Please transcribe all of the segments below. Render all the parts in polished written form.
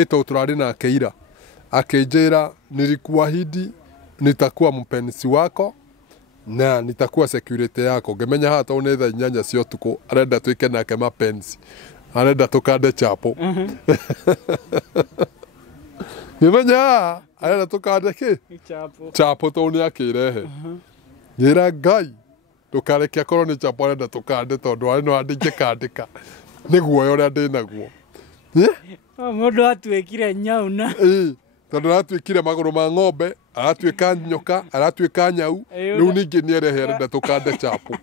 eto turari na keira akejera nilikuahidi nitakuwa mpenzi wako na nitakuwa security yako ngemenya hata unetha inyanya cio tuko arenda twike nake mapenzi arenda tukande chapo ngemenya arenda tukande ki chapo to ni akirehe ngira ngai tukarekia korwo ni chapo arenda tukande tondu ari no andike kandika niguo uria ndi naguo mundu atwikire nyauna tondu aratwikire maguru ma ng'ombe aratwika nyoka aratwika nyau riu ningi ni erehe arenda tukande chapo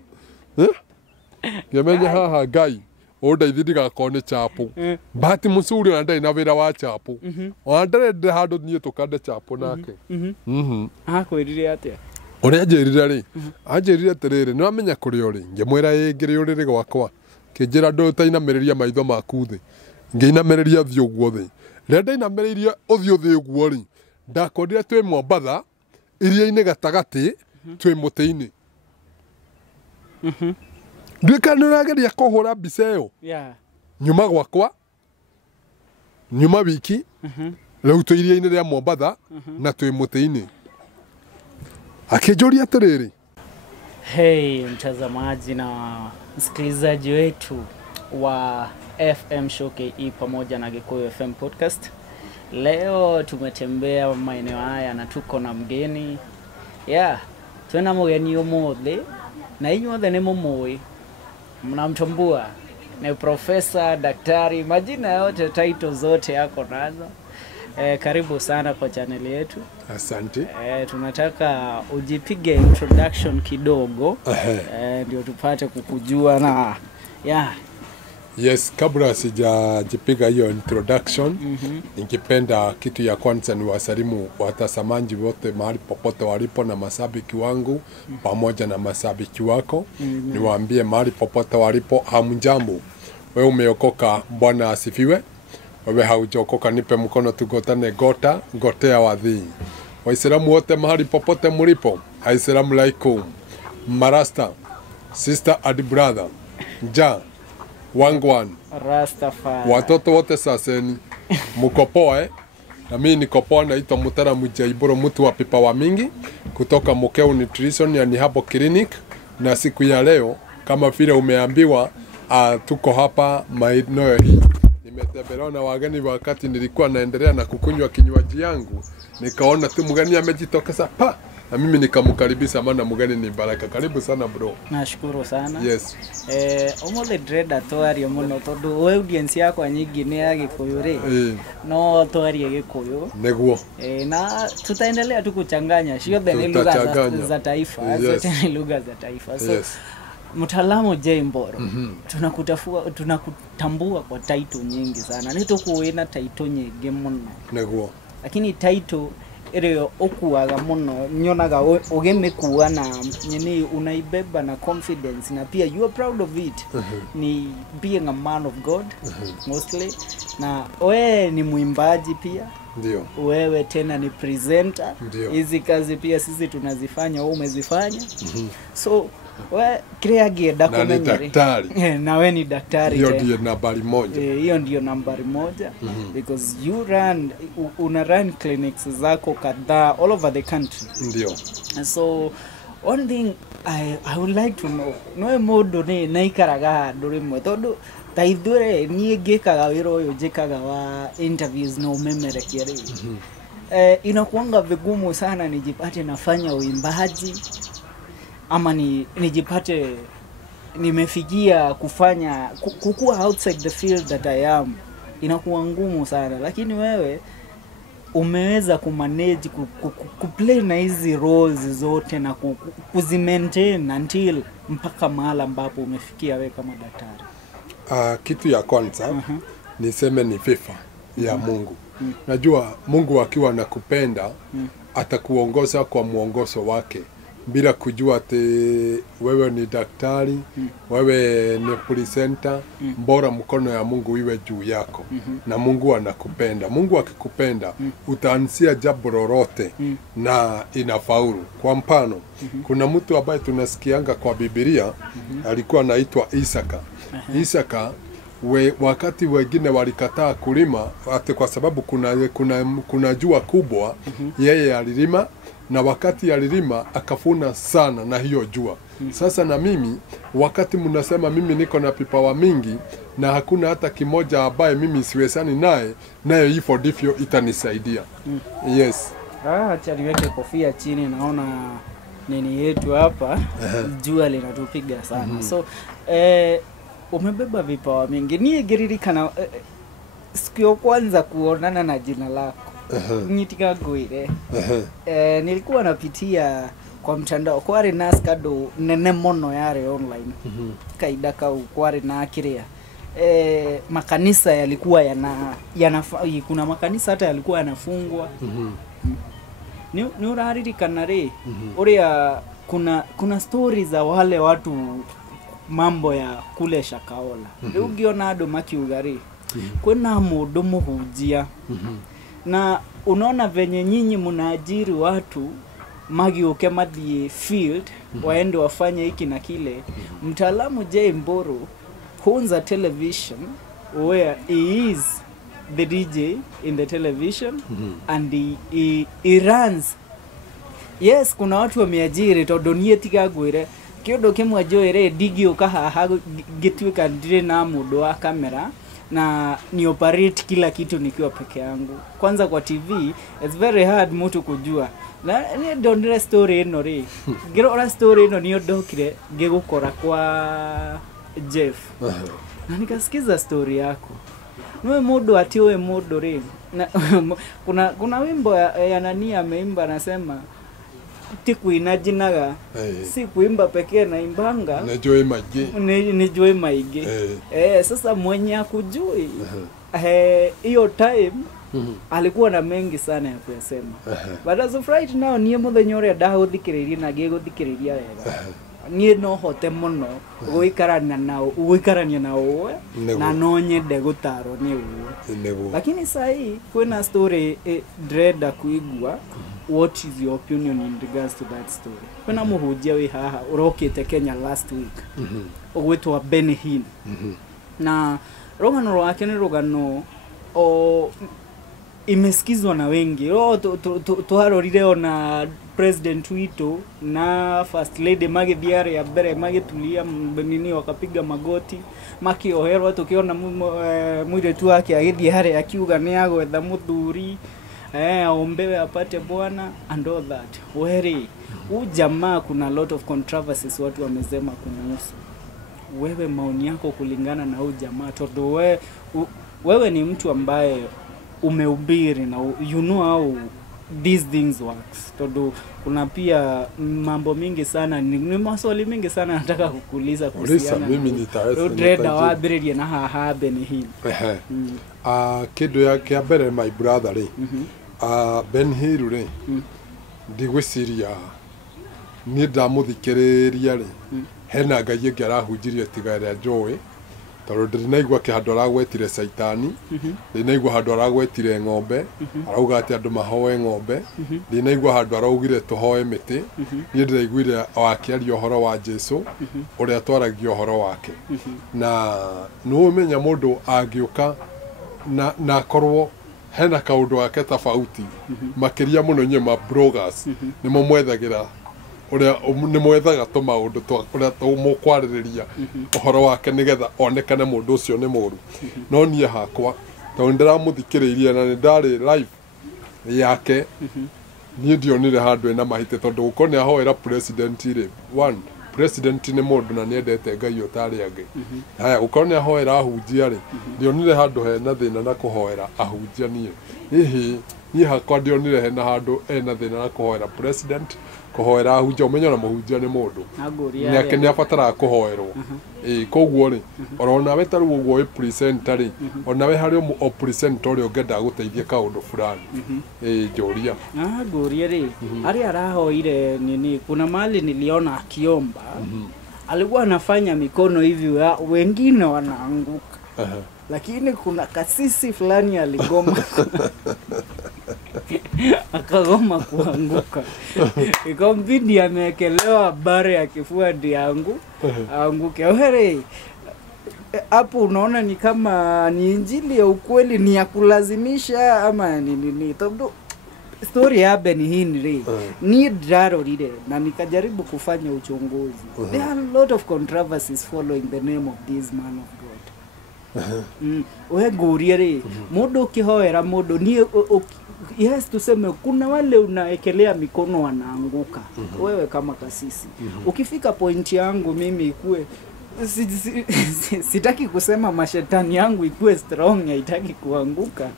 ngemenya haha ngai undeithie ndigakorwo ni chapo bahati musuri ona ndai na wira wa chapo ona ndarenda handu nie tukande chapo nake akwirire atia uria anjirire ri anjirire atiriri ni wamenya kuri uri ngimwira ngiri uriri gwakwa kinjira ndutainamiriria maitho maku thi ngiinamiriria thi uguo thi rĩrĩa ndainamĩrĩirie ũthiũ thĩ ũguo rĩ ndakorire twĩ Mombatha iria-inĩ gatagatĩ twĩ mũtĩ-inĩ nduĩka nĩ ũrageria kũhũra mbica ĩyo nyuma gwakwa nyuma wiki rĩu twĩ iria-inĩ rĩa Mombatha na twĩ mũtĩ-inĩ akĩnjũria atĩrĩrĩ hey mtazamaji na msikilizaji wetu wa FM Show KE pamoja na Gikuyu FM Podcast. Leo tumetembea maeneo haya na tuko na mgeni. Tuna mgeni umuthi na inyuothe ni mumui. Mnamtambua ni profesa, daktari, majina yote, title zote yako nazo. Karibu sana kwa channel yetu. Asante. Tunataka ujipige introduction kidogo. Ndio tupate kukujua na Yes, kabla sijajipiga hiyo introduction, ningependa kitu ya kwanza ni wasalimu watazamaji wote mahali popote walipo na mashabiki wangu pamoja na mashabiki wako. Niwaambie mahali popote walipo hamjambo. Wewe umeokoka, Bwana asifiwe. Wewe haujaokoka, nipe mkono tugotane gotea wadhi. Waislamu wote mahali popote mlipo, assalamu alaikum. Marasta, sister and brother. Wangwan Rastafari. Watoto wote saseni mukopoe na mimi nikopoa naitwa Mutara Mujaiburo mtu wa pipa wa mingi kutoka Mokeo Nutrition yani hapo clinic na siku ya leo kama vile umeambiwa tuko hapa maeneo hii nimetembelewa na wageni wakati nilikuwa naendelea na kukunywa kinywaji yangu nikaona tu mgeni amejitokeza na mimi nikamkaribisha maana mgeni ni baraka. Karibu sana bro. Nashukuru sana. Yes. Omole dread atwario muno tondu we audience yako nyingi ni ya Gikuyu ri. No twarie Gikuyu. Neguo. Na tutaendelea tu kuchanganya. Ciothe ni lugha za taifa, zote ni lugha za taifa. So mtaalamu J Mboro. Tunakutambua kwa title nyingi sana. Nitukuwina title nyingi muno. Neguo. Lakini title ere okuaga muno nyonaga ugemekuwa na nyeni unaibeba na confidence na pia you are proud of it ni being a man of God mostly na wewe ni mwimbaji pia ndio wewe tena ni presenter hizi kazi pia sisi tunazifanya wewe umezifanya so wewe create documentary na wewe ni daktari hiyo ndio nambari moja hiyo ndio nambari moja because you una run clinics zako kadhaa all over the country ndio so one thing I would like to know no modo ni naikaraga nduri mwe tondu taithure nie ngikaga wira uyu njikaga wa interviews no memerekia ri inakuanga vigumu sana nijipate nafanya uimbaji ama nijipate nimefikia kufanya kukua outside the field that I am inakuwa ngumu sana lakini wewe umeweza kumanage kuplay na hizi roles zote na kuzimaintain until mpaka mahali ambapo umefikia wewe kama daktari. Kitu ya kwanza niseme ni sifa ya Mungu. Najua Mungu akiwa anakupenda atakuongoza kwa muongozo wake bila kujua ati wewe ni daktari, wewe ni presenter, bora mkono ya Mungu iwe juu yako. Na Mungu anakupenda. Mungu akikupenda utaanzia jambo lolote na inafaulu. Kwa mfano, kuna mtu ambaye tunasikianga kwa Biblia alikuwa anaitwa Isaka. Isaka wakati wengine walikataa kulima ati kwa sababu kuna jua kubwa, yeye alilima, na wakati alilima akafuna sana na hiyo jua. Sasa na mimi wakati mnasema mimi niko na vipawa mingi na hakuna hata kimoja ambaye mimi siwezani naye hivyo ndivyo itanisaidia. Yes. Acha niweke kofia chini, naona nini yetu hapa jua linatupiga sana. So umebeba vipawa mingi. Ni giririkana siku ya kwanza kuonana na jina lako. Nyitika Gwire. Nilikuwa napitia kwa mtandao kwari na skado nene mono yare online. Kaida kau kwari na akiria. Makanisa yalikuwa kuna makanisa hata yalikuwa yanafungwa. Ni uraririkana ri uria kuna stories za wale watu mambo ya kule Shakahola. Ugiona ando makiugari kwena mundu muhunjia na unaona venye nyinyi mnaajiri watu magiuke mathie field waende wafanye hiki na kile. Mtaalamu J Mburu owns a television where he is the DJ in the television and he runs. Yes, kuna watu wameajiri to Donieti Gwire kiodo kimwe joire digi ukaha gitwika ndire na mudo wa kamera na ni operate kila kitu nikiwa peke yangu. Kwanza kwa TV it's very hard mtu kujua. Na ni ndonire story ino ri. Ngirora story ino ni odokire ngigukora kwa Jeff. Na nikasikiza story yako. Wewe mudo ati wewe mudo ri. Kuna wimbo ya nani ameimba anasema tikuina jinaga si kuimba pekee na imbanga ni joy maigi. Sasa mwenye akujui hiyo time alikuwa na mengi sana ya kusema. But as of right now niye muthenyore ndahuthikiriria na ngiguthikiriria wega. Niye no hote muno guikarania na uwe na no nyende gutaro ni uwe. Lakini sahi kwena story dread kuigua. What is your opinion in regards to that story? Kwena muhujia we haha urokete Kenya last week. Ogwetwa Ben Hill. Na rogano rwake ni rogano imesikizwa na wengi. Tuharorire ona president wito na first lady magithiare ya mbere magitulia nini wakapiga magoti makioherwa tukiona mwire tu wake agithia hare akiuga ni agwetha muthuri ombewe apate bwana and all that. Weri jamaa kuna lot of controversies watu wamesema kumuhusu. Wewe maoni yako kulingana na jamaa todo wewe ni mtu ambaye umehubiri na you know how these things works. Todo kuna pia mambo mingi sana ni maswali mingi sana nataka kukuuliza kuhusiana. Mimi nitaweza Dread awabiririe na haha Ben Hill. Kido yake abere my brother ri. Ben Hill ri. Ndigwiciria ni ndamuthikiriria ri. Hena ngai ngarahunjirie tigara njowe. Toro ndinaigwa kihandu aragwetire Saitani, ndinaigwa handu aragwetire ng'ombe, arauga ati andu mahoe ng'ombe, ndinaigwa handu araugire tuhoe miti, ni ndiraiguire wakiaria uhoro wa Jesu, uria twaragia uhoro wake. Na no menya mundu agiuka na korwo hena kaundu wake tofauti, makiria muno nyema bloggers ni momwethagira uria ni mwethaga to maundu uria tumukwaririria uhoro wake nigetha onekane mundu ucio ni muru. No nie hakwa to ndiramuthikiriria na ni ndari live yake nie ndionire handu ena mahite tondu gukone ahoera president ri one president ni mundu na niendete ngai utari angi. Haya ukone ahoera ahunjia ri ndionire handu hena thina na kuhoera ahunjia nie hakwa ndionire hena handu ena thina na kuhoera president kuhoera ahunjia umenya na muhunjia ni mundu nake ni abatara kuhoerwo. Koguo ri orona we taru uguo i present ri ona we hari o present ori ongenda guteithia kaundu fulani njoria guria ri ari arahoire nini. Kuna mali niliona akiomba alikuwa anafanya mikono hivi wengine wanaanguka lakini kuna kasisi fulani aligoma akagoma kuanguka. Ikambidi amekelewa bare ya kifua ndiangu anguke. Ohere hapo unaona ni kama ni injili ya ukweli, ni ya kulazimisha ama ni tondu story ya Ben Hinn ni ndarorire na nikajaribu kufanya uchunguzi. There are a lot of controversies following the name of this man of God. We ngurie mundu ukihoera mundu ni yes tuseme kuna wale unaekelea mikono wanaanguka. Wewe kama kasisi ukifika point yangu mimi ikue sitaki kusema mashetani yangu ikue strong, haitaki kuanguka.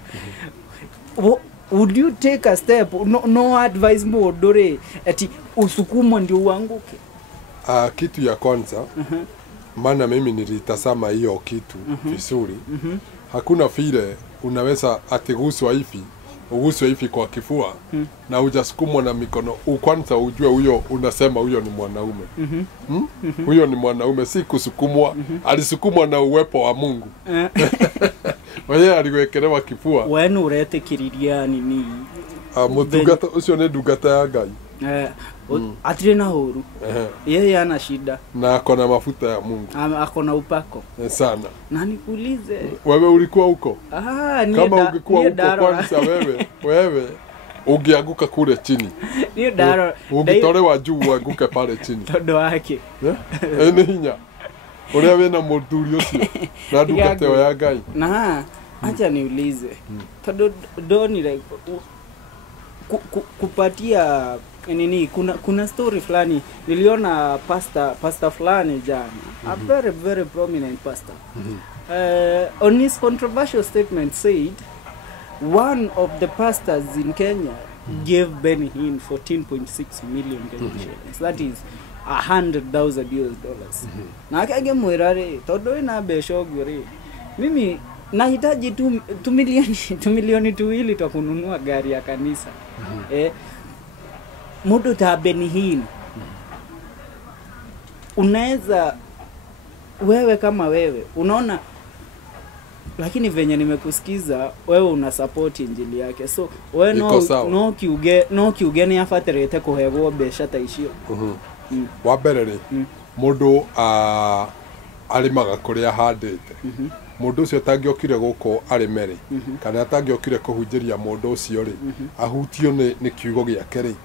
Would you take a step? No advice more ati usukumo ndio uanguke. Kitu ya kwanza maana mimi nilitazama hiyo kitu vizuri. Hakuna vile unaweza atiguswa hivi kwa kifua na hujasukumwa na mikono. Kwanza ujue huyo unasema huyo ni mwanaume. Huyo ni mwanaume, si kusukumwa. Alisukumwa na uwepo wa Mungu. Wewe aliwekelewa kifua. Wewe uretekiriria nini? Mutungata ucio ni ndungata ya Ngai. Atire na huru. Yeye ana shida. Na akona mafuta ya Mungu. Akona upako. Sana. Na nikuulize. Wewe ulikuwa huko? Kama ungekuwa huko kwanza wewe ungeanguka kule chini. Ni daro. Ungetolewa juu uanguke pale chini. Todo wake. Ene hinya. Ule wena muthuri ucio. Na ndungata ya Ngai. Na acha niulize. Todo doni like kupatia nini kuna story fulani niliona pastor fulani jana, a very very prominent pastor, on his controversial statement said one of the pastors in Kenya gave Ben Hinn 14.6 million Kenyan shillings, that is $100,000. Na akagemwirare todo ina beshogo re mimi nahitaji 2 milioni ili tukununua gari ya kanisa. Mudu ta Ben Hinn unaweza wewe kama wewe unaona, lakini venye nimekusikiza wewe una support injili yake, so wewe no kiuge ni afaterete kuhegwo besha ta icio. Wa mbere ri mundu alimaga kuria handite. Mundu ucio tangiokire guko arimere kana tangiokire kuhunjiria mundu ucio ri ahutio ni kiugo giake ri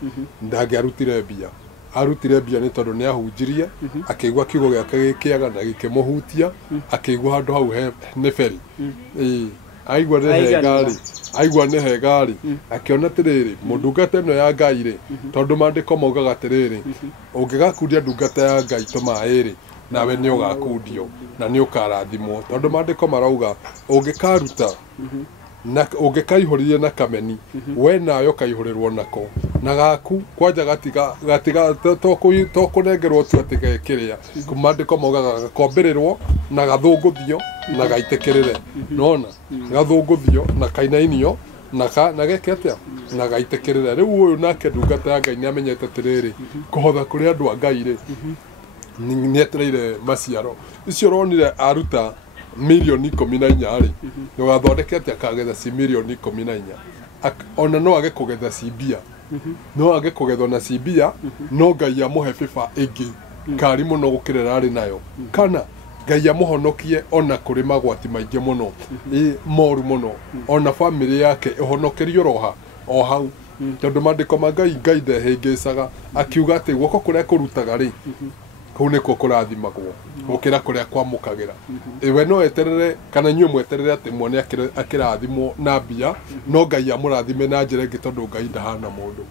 ndangiarutire mbia. Arutire mbia ni tondu ni ahunjirie akigwa kiugo giake gikiaga na gikimuhutia, akigwa handu hau ni feri aigwa ne hegari akiona tiriri mundungata ino ya Ngai ri tondu mandiko maugaga tiriri ungigakundia ndungata ya Ngai tumairi nawe ni ugakundio na ni ukarathimwo tondu mandiko marauga ungikaruta na ungikaihuririe na kameni we nayo kaihurirwo nako na gaku kwanja gatiga to kunengerwo tu atiga kiria kumandiko maugaga gakomberirwo na gathunguthio na gaitekerere nona gathunguthio na kainainio na geke atia na gaitekerere riu uyu nake ndungata ya Ngai ni amenyete tiriri kuhotha kuri andu a Ngai ri ni etereire maciaro icio ronire aruta milioni 14 ri yogathondeke atia kagetha ci milioni 14 ona no age kugetha cibia no age kugethwo na cibia no Ngai amuhe biba ingi kari muno gukirera ari nayo kana Ngai amuhonokie ona kuri magwati maingi muno moru muno ona family yake ihonokerio roha o hau tondu mandiko ma Ngai ndehingicaga akiuga ati guoko kuria kurutaga ri kau niko kurathimagwo gukira kuria kwamukagira we no eterere kana nyue mweterere ati mwone akirathimwo na mbia no Ngai amurathime na njira ingi tondu Ngai ndahana mundu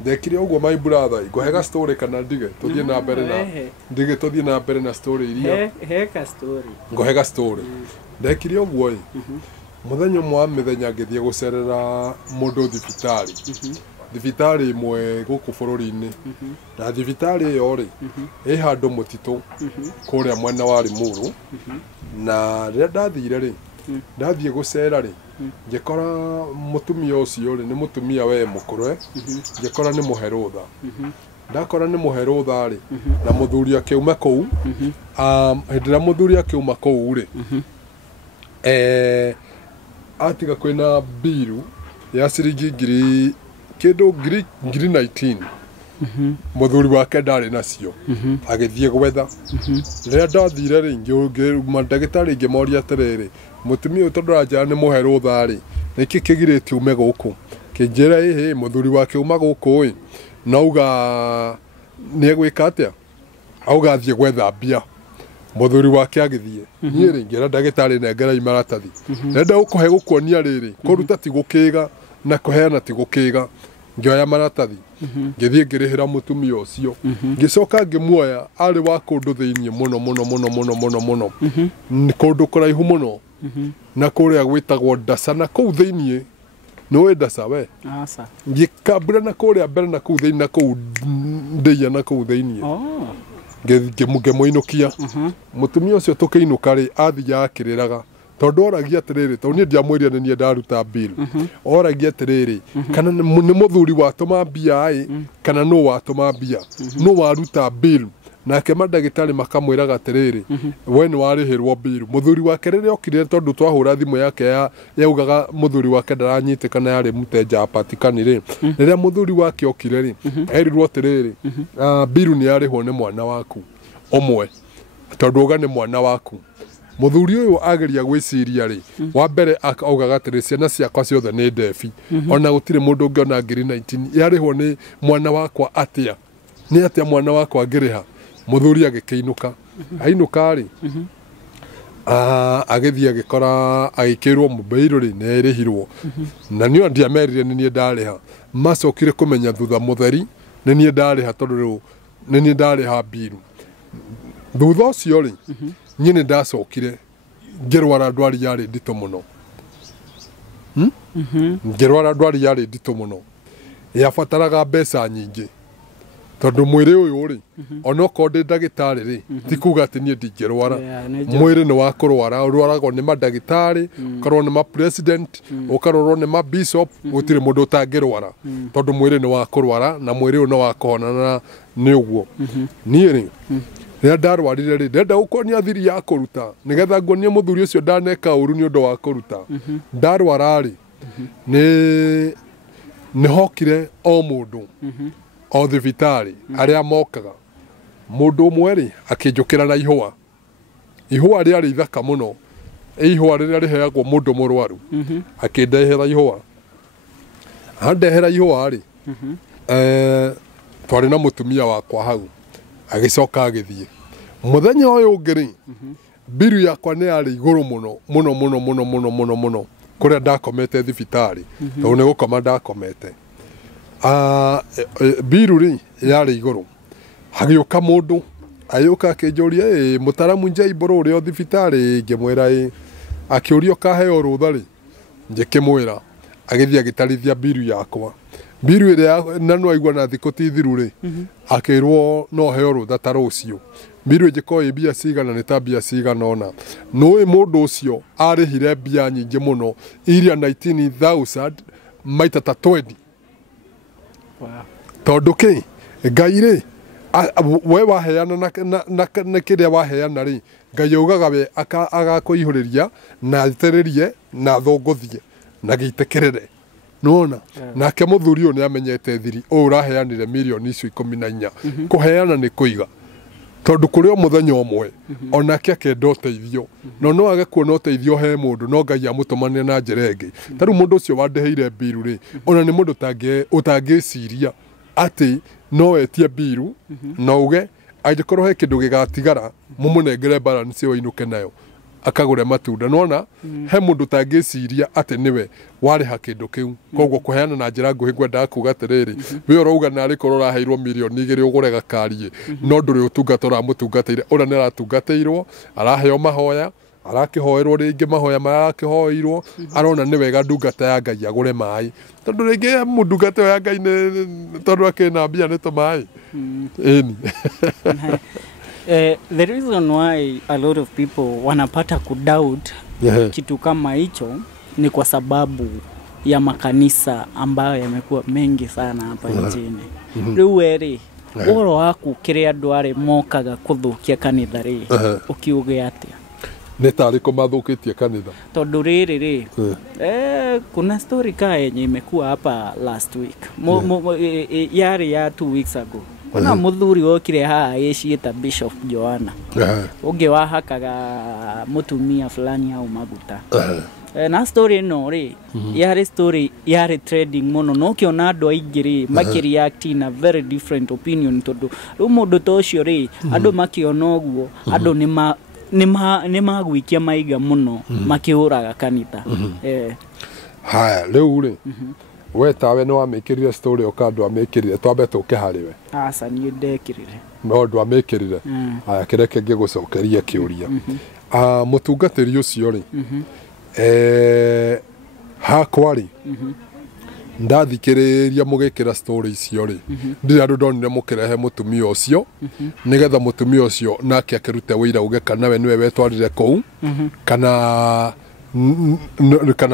ndekire uguo my brother ngohega story kana ndige tuthie na mbere na ndige tuthie na mbere na story iria heka story ngohega story ndekire uguo muthenya mwa mithenya ngithie gucerera mundu thibitari thibitari imwe guku bururi-ini na thibitari iyo ri handu mutitu kuria mwena wa Limuru na rira ndathire ri ndathie gucera ri ngikora mutumia ucio ri ni mutumia we mukuru ngikora ni muherutha ndakora ni muherutha ri na muthuri akiuma kou hindira muthuri akiuma kou ri atiga kwina biru ya ciringi ngiri 19 muthuri wake ndari nacio agithie gwetha rĩrĩa ndathire rĩngĩ mandagĩtarĩ ngĩmoria atĩrĩrĩ mũtumia ũyũ tondũ aranjĩra nĩ mũhe rũtha rĩ nĩkĩ kĩgirĩtie ume gũkũ kĩnjĩra ĩhĩ muthuri wake uma gũkũ ĩ nauga nĩegwĩka atĩa auga athiĩ gwetha mbia muthuri wake agithie niĩ rĩ ngĩra ndagĩtarĩ nengerai maratathi ndenda gũkũhe gũkuonia rĩrĩ kũruta ti gũkĩga na kũheana ti gũkĩga ngĩoya maratathi ngĩthiĩ ngĩrĩhĩra mũtumia ũcio ngĩcoka ngĩmuoya arĩ wa kũndũ thĩiniĩ mũno kũndũ kũraihu mũno na kũrĩa gwĩtagwo Ndasa na kũu thĩiniĩ nĩũĩ Ndasa we ngĩkambura na kũrĩa mbere na kũu thĩiniĩ na kũu ndĩia na kũu thĩiniĩ ngĩmũinũkia mũtumia ũcio tũkĩinũka rĩ athiaga akĩrĩraga tondũ oragia atĩrĩrĩ tondũ niĩ ndiamwĩrire nĩ niĩ ndaruta bill oragia atĩrĩrĩ kana nĩ mũthuri watũma mbia ĩ kana nũ watũma mbia nũ waruta bill nake mandagĩtarĩ makamwĩraga atĩrĩrĩ we nĩ warĩhĩrwo bill mũthuri wake rĩrĩa okire tondũ twahũra thimũ yake yaugaga mũthuri wake ndaranyitĩkana yarĩ mũteja apatikani rĩ rĩrĩa mũthuri wake okire rĩ erirwo atĩrĩrĩ bill nĩ yarĩhwo nĩ mwana waku ũmwe tondũ uga nĩ mwana waku muthuri ũyũ ageria gwĩciria rĩ wa mbere augaga atĩrĩ ciana ciakwa ciothe nĩ ndebi ona gũtirĩ mũndũ ũngĩona ngiri 19 yarĩhwo nĩ mwana wakwa atĩa nĩ atĩa mwana wakwa angĩrĩha muthuri agĩkĩinũka ainũka rĩ agĩthiĩ agĩkora agĩkĩrwo mũbĩirũ rĩ nĩ erĩhirwo na niĩ ndiamerire nĩ niĩ ndarĩha macokire kũmenya thutha mũtheri nĩ niĩ ndarĩha tondũ rĩu nĩ niĩ ndarĩha bill thutha ũcio rĩ niĩ nĩ ndacokire ngĩrwara ndwari yarĩ nditũ mũno ngĩrwara ndwari yarĩ nditũ mũno yabataraga mbeca nyingĩ tondũ mwĩrĩ ũyũ rĩ ona okorwo ndĩ ndagĩtarĩ rĩ ti kuga atĩ niĩ ndingĩrwara mwĩrĩ nĩ wa kũrwara ũrwaragwo nĩ mandagĩtarĩ ũkarorwo nĩ ma president ũkarorwo nĩ ma bishop gũtirĩ mũndũ ũtangĩrwara tondũ mwĩrĩ nĩ wa kũrwara na mwĩrĩ ũyũ nĩ wa kũhonana nĩ ũguo niĩ rĩ rĩrĩa ndarwarire rĩ ndenda gũkuonia thiri ya kũruta nĩgetha nguonie mũthuri ũcio ndaneka ũru nĩ ũndũ wa kũruta ndarwara rĩ nĩ hokire o mũndũ o thibitarĩ arĩa mokaga mũndũ ũmwe rĩ akĩnjũkĩra na ihũa rĩarĩ ithaka mũno ihũa rĩrĩa rĩheagwo mũndũ mũrwaru akĩndehera ihũa andehera ihũa rĩ twarĩ na mũtumia wakwa hau agĩcoka agĩthiĩ mũthenya ũyũ ũngĩ rĩ bill yakwa nĩ yarĩ igũrũ mũno kũrĩa ndakomete thibitarĩ tondũ nĩ gũkoma ndakomete bill rĩ yarĩ igũrũ hagĩũka mũndũ agĩũka akĩnjũria mũtaramu Njaibũrũ ũrĩ o thibitarĩ ngĩmwĩra akĩũria ũkaheo rũtha rĩ ngĩkĩmwĩra agĩthiĩ agĩtarithia bill yakwa bill ĩrĩa na no aigua na thikũ ti thiru rĩ akĩrwo no heo rũtha ta rũciũ bill ĩngĩkorwo ĩ mbia cigana nĩ ta mbia cigana ona nũĩ mũndũ ũcio arĩhire mbia nyingĩ mũno iria 19,000 maita ta 20 tondũ kĩ Ngai rĩ we waheana na kĩrĩa waheana rĩ Ngai augaga we agakũihũrĩria na athĩrĩrie na thũngũthie na gĩitĩkĩrĩre nona nake mũthuri ũyũ nĩ amenyete thiri ũũ ũraheanire mirioni icio 14 kũheana nĩ kũiga tondũ kũrĩ o mũthenya ũmwe onake akenda ũteithio no age kuona ũteithio he mũndũ no Ngai amũtũmanĩre na njĩra ĩngĩ ta rĩu mũndũ ũcio wandeheire bill rĩ ona nĩ mũndũ ũtangĩciria atĩ no etie bill na uge angĩkorwo he kĩndũ gĩgatigara mũmũnengere balance ĩyo ainũke nayo akagũre matunda nona he mũndũ tangĩciria atĩ nĩwe warĩha kĩndũ kĩu koguo kũheana na njĩra nguhĩ ngwendaga kuga atĩrĩrĩ we ũrauga narĩ korwo ũraheirwo mirioni 2 ũgũre gakariĩ no ndũrĩ ũtungata ũramũtungatĩire ũrĩa nĩ aratungatĩirwo araheo mahoya arakĩhoerwo rĩngĩ mahoya marakĩhoeirwo arona nĩ wega ndungata ya Ngai agũre maĩ tondũ rĩngĩ ndungata ya Ngai nĩ tondũ akĩna mbia nĩ tũmaĩ ĩni the reason why a lot of people wanapata kudoubt kitu kama hicho ni kwa sababu ya makanisa ambayo yamekuwa mengi sana hapa nchini. Rĩu rĩ ũhoro waku kĩrĩa andũ arĩ mokaga kũthũkia kanitha rĩ ũkiuge atĩa? nĩ tarĩ kũ mathũkĩtie kanitha tondu rĩrĩ kuna story kaa yenye imekuwa hapa last week yari ya 2 weeks ago kuna muthuri wokire haha yeciĩta Bishop Joanna ũngĩ wahakaga mutumia fulani au maguta na story no ri yari story yari trading muno no kiona andu aingĩ ri makĩreact in a very different opinion tondu rĩu mũndũ ta ũcio ri andũ makiona ũguo andũ nĩ magwikia maiga muno makĩũraga kanitha haya rĩu ri we tawe no amĩkĩrire story ũkandũ amĩkĩrire twambe tũke harĩ we aca niĩ ndekĩrire no ndũ amĩkĩrire haya kĩreke ngĩgũcokeria kĩũria mũtungatĩri ũcio ri hakwa ri ndathikĩrĩria mũgĩkĩra story icio ri ndĩrĩ andũ ndonire mũkĩrehe mũtumia ũcio nĩgetha mũtumia ũcio nake akĩrute wĩira uge kana we nĩwe wetwarire kũu kana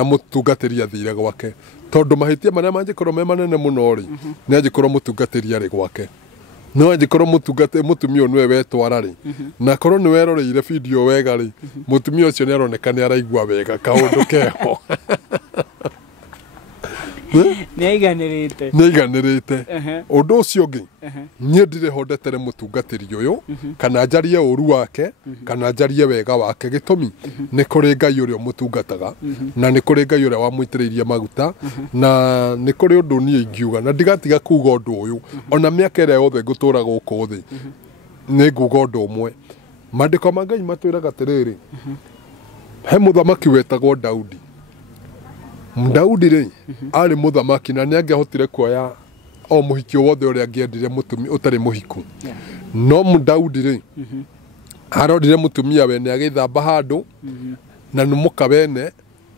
mũtungatĩri athire gwake tondu mahĩtia marĩa mangĩkorwo me manene mũno ri nĩ angĩkorwo mũtungatĩri arĩ gwake no angĩkorwo mũtumia ũyũ nĩwe wetwara ri na korwo nĩ weroreire video wega ri mũtumia ũcio nĩ aroneka nĩ araigua wega kaũndũ keho nĩaiganĩrĩte ũndũ ũcio ũngĩ niĩ ndirĩ ho ndetere mũtungatĩri ũyũ kana njarie ũru wake kana njarie wega wake gĩtũmi nĩ kũrĩ Ngai ũrĩa mũtungataga na nĩ kũrĩ Ngai ũrĩa wamũitĩrĩirie maguta na nĩ kũrĩ ũndũ niĩ ingiuga na ndigatiga kuga ũndũ ũyũ ona mĩaka ĩrĩa yothe ngũtũra gũkũ thĩ nĩ nguga ũndũ ũmwe maandĩko ma Ngai matwĩraga atĩrĩrĩ he mũthamaki wetagwo Daudi Daudi rĩ arĩ mũthamaki na nĩ angĩahotire kuoya o mũhiki wothe ũrĩa angĩendire mũtumia ũtarĩ mũhiku no Daudi rĩ arorire mũtumia we nĩ agĩthamba handũ na nĩ mũkabene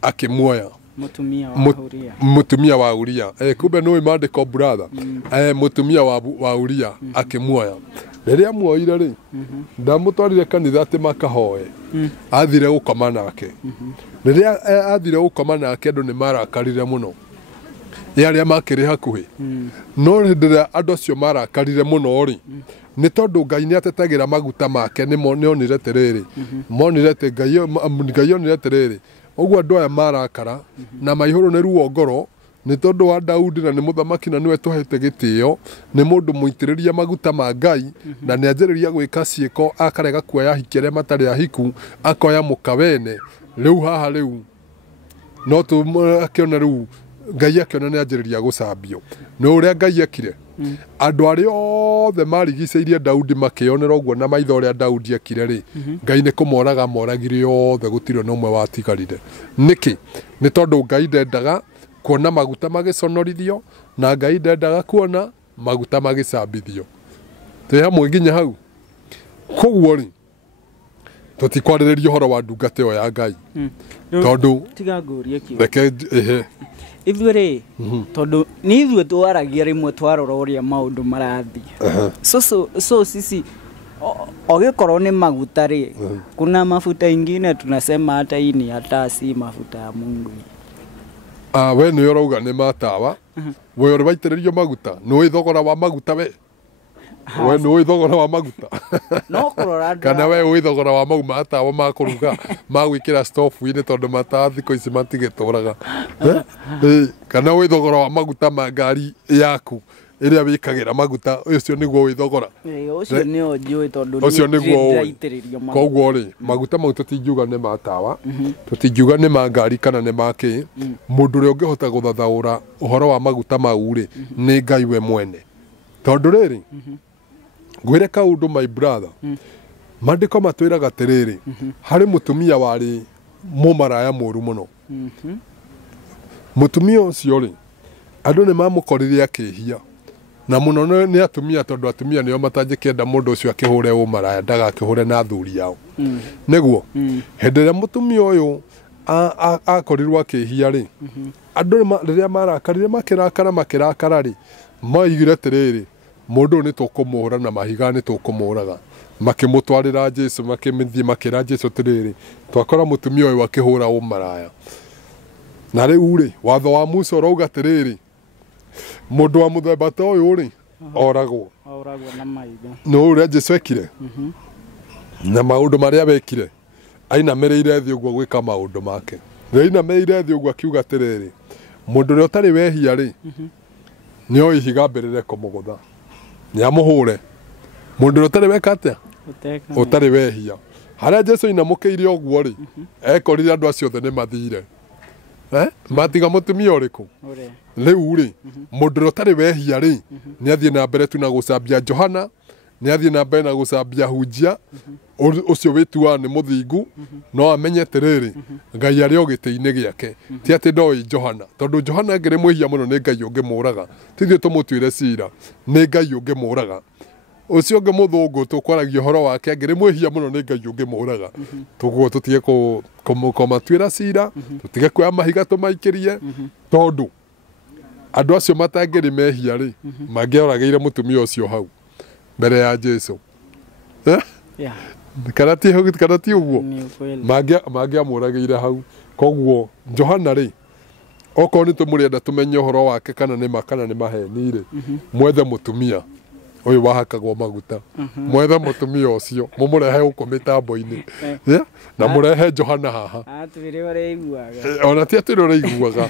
akĩmuoya mutumia wa Uria kumbe nĩ maandĩko brother mutumia wa Uria akĩmuoya rĩrĩa muoire rĩ ndamũtwarire kanitha atĩ makahoe athire gũkoma nake rĩrĩa athire gũkoma nake andũ nĩ marakarire mũno arĩa makĩrĩ hakuhĩ no rĩrĩa andũ acio marakarire mũno rĩ nĩ tondũ Ngai nĩ atetagĩra maguta make nĩonire atĩrĩrĩ monire atĩ Ngai onire atĩrĩrĩ ũguo andũ aya marakara na maihũrwo nĩ ruo ngoro nĩ tondũ wa Daudi na nĩ mũthamaki na nĩwe tũhete gĩtĩo nĩ mũndũ mũitĩrĩria maguta ma Ngai na nĩ anjĩrĩria gwĩka ciĩko akarega kuoya ahiki arĩa matarĩ ahiku akoya mũkawene rĩu haha rĩu no akĩona rĩu Ngai akĩona nĩ anjĩrĩria gũcambio nĩ ũrĩa Ngai ekire andũ arĩa othe marigicĩirie Daudi makĩonera ũguo na maitho ũrĩa Daudi ekire rĩ Ngai nĩ kũmoraga moragire othe gũtirĩ na ũmwe watigarire nĩkĩ nĩ tondũ Ngai ndendaga kuona maguta magĩconorithio na Ngai ndendaga kuona maguta magĩcambithio twĩ hamwe nginya hau koguo rĩ tũtikwarĩrĩria ũhoro wa ndungata ĩyo ya Ngai tondũ tiga ngũrie kĩũria reke ithuĩ rĩ tondũ nĩ ithuĩ twaragia rĩmwe twarora ũrĩa maũndũ marathiĩ so sisi ogĩkorwo nĩ maguta rĩ kuna mafuta ingine tunasema hata hii ni hata si mafuta ya Mungu we nĩ ũrauga nĩ matawa we ũrĩ waitĩrĩrio maguta nĩ thogora wa maguta we nĩ thogora wa maguta no kũrora kana we wĩ thogora wa mau matawa ma kũruga ma gwĩkĩra stofu-inĩ tondũ matawa thikũ ici matigĩtũraga kana wĩ thogora wa maguta ma ngari yaku ĩrĩa wĩkagĩra maguta ũcio nĩguo wĩ thogora ũcio nĩo njũĩ tondũ ũcio nĩguo koguo rĩ maguta mau tũtingiuga nĩ matawa tũtingiuga nĩ ma ngari kana nĩ ma kĩ mũndũ ũrĩa ũngĩhota gũthathaũra ũhoro wa maguta mau rĩ nĩ Ngai we mwene tondũ rĩrĩ ngwĩre kaũndũ my brother maandĩko matwĩraga atĩrĩrĩ harĩ mũtumia warĩ mũmaraya mũru mũno mũtumia ũcio rĩ andũ nĩ mamũkorire akĩhia na mũno nĩ atumia tondũ atumia nĩo matangĩkĩenda mũndũ ũcio akĩhũre ũmaraya ndagakĩhũre na athuri yao nĩguo hĩndĩ ĩrĩa mũtumia ũyũ akorirwo akĩhia rĩ andũ rĩrĩa marakarire makĩrakara rĩ maigire atĩrĩrĩ mũndũ nĩ tũkũmũhũra na mahiga nĩ tũkũmũraga makĩmũtwarĩra Jesũ makĩmĩthiĩ makĩra Jesũ atĩrĩrĩ twakora mũtumia ũyũ akĩhũra ũmaraya na rĩu rĩ watho wa Musa ũrauga atĩrĩrĩ mũndũ wa mũthemba ta ũyũ rĩ oragwo na maitho no ũrĩa Jesũ ekire na maũndũ marĩa wekire aina mereire thi uguo gwika maundu make reina mereire thi uguo akiuga atiriri mundu ri utari wehia ri nio ihiga mbere kumugutha ni amuhure mundu ri utari weka atia utari wehia haria Jesu inamukiire uguo ri ekorire andu acio othe ni mathire matiga mutumia uriku riu ri mundu ri utari wehia ri ni athie na mbere tu na gucambia Johana ni athie na mbere na gucambia hunjia ucio wituwa ni muthingu no amenye tiriri Ngai ari ogite-ini giake ti ati ndoi Johana tondu Johana ngiri mwihia muno ni Ngai ungimuraga tithio tumutwire cira ni Ngai ungimuraga ucio ungi muthungu tukwaragia horo wake ngiri mwihia muno ni Ngai ungimuraga tuguo tutige kumatwira cira tutige kuya mahiga tumaikirie tondu andu acio matangiri mehia ri mangioragire mutumia ucio hau mbere ya Jesu karati uguo mangia murageire hau koguo Johana ri oko ni tumurienda tumenye horo wake kana ni maheni ri mwethe mutumia uyu wahakagwo maguta mwethe mutumia ucio mumurehe uko mitambo-ini na murehe Johana haha ona ti atwire uraiguaga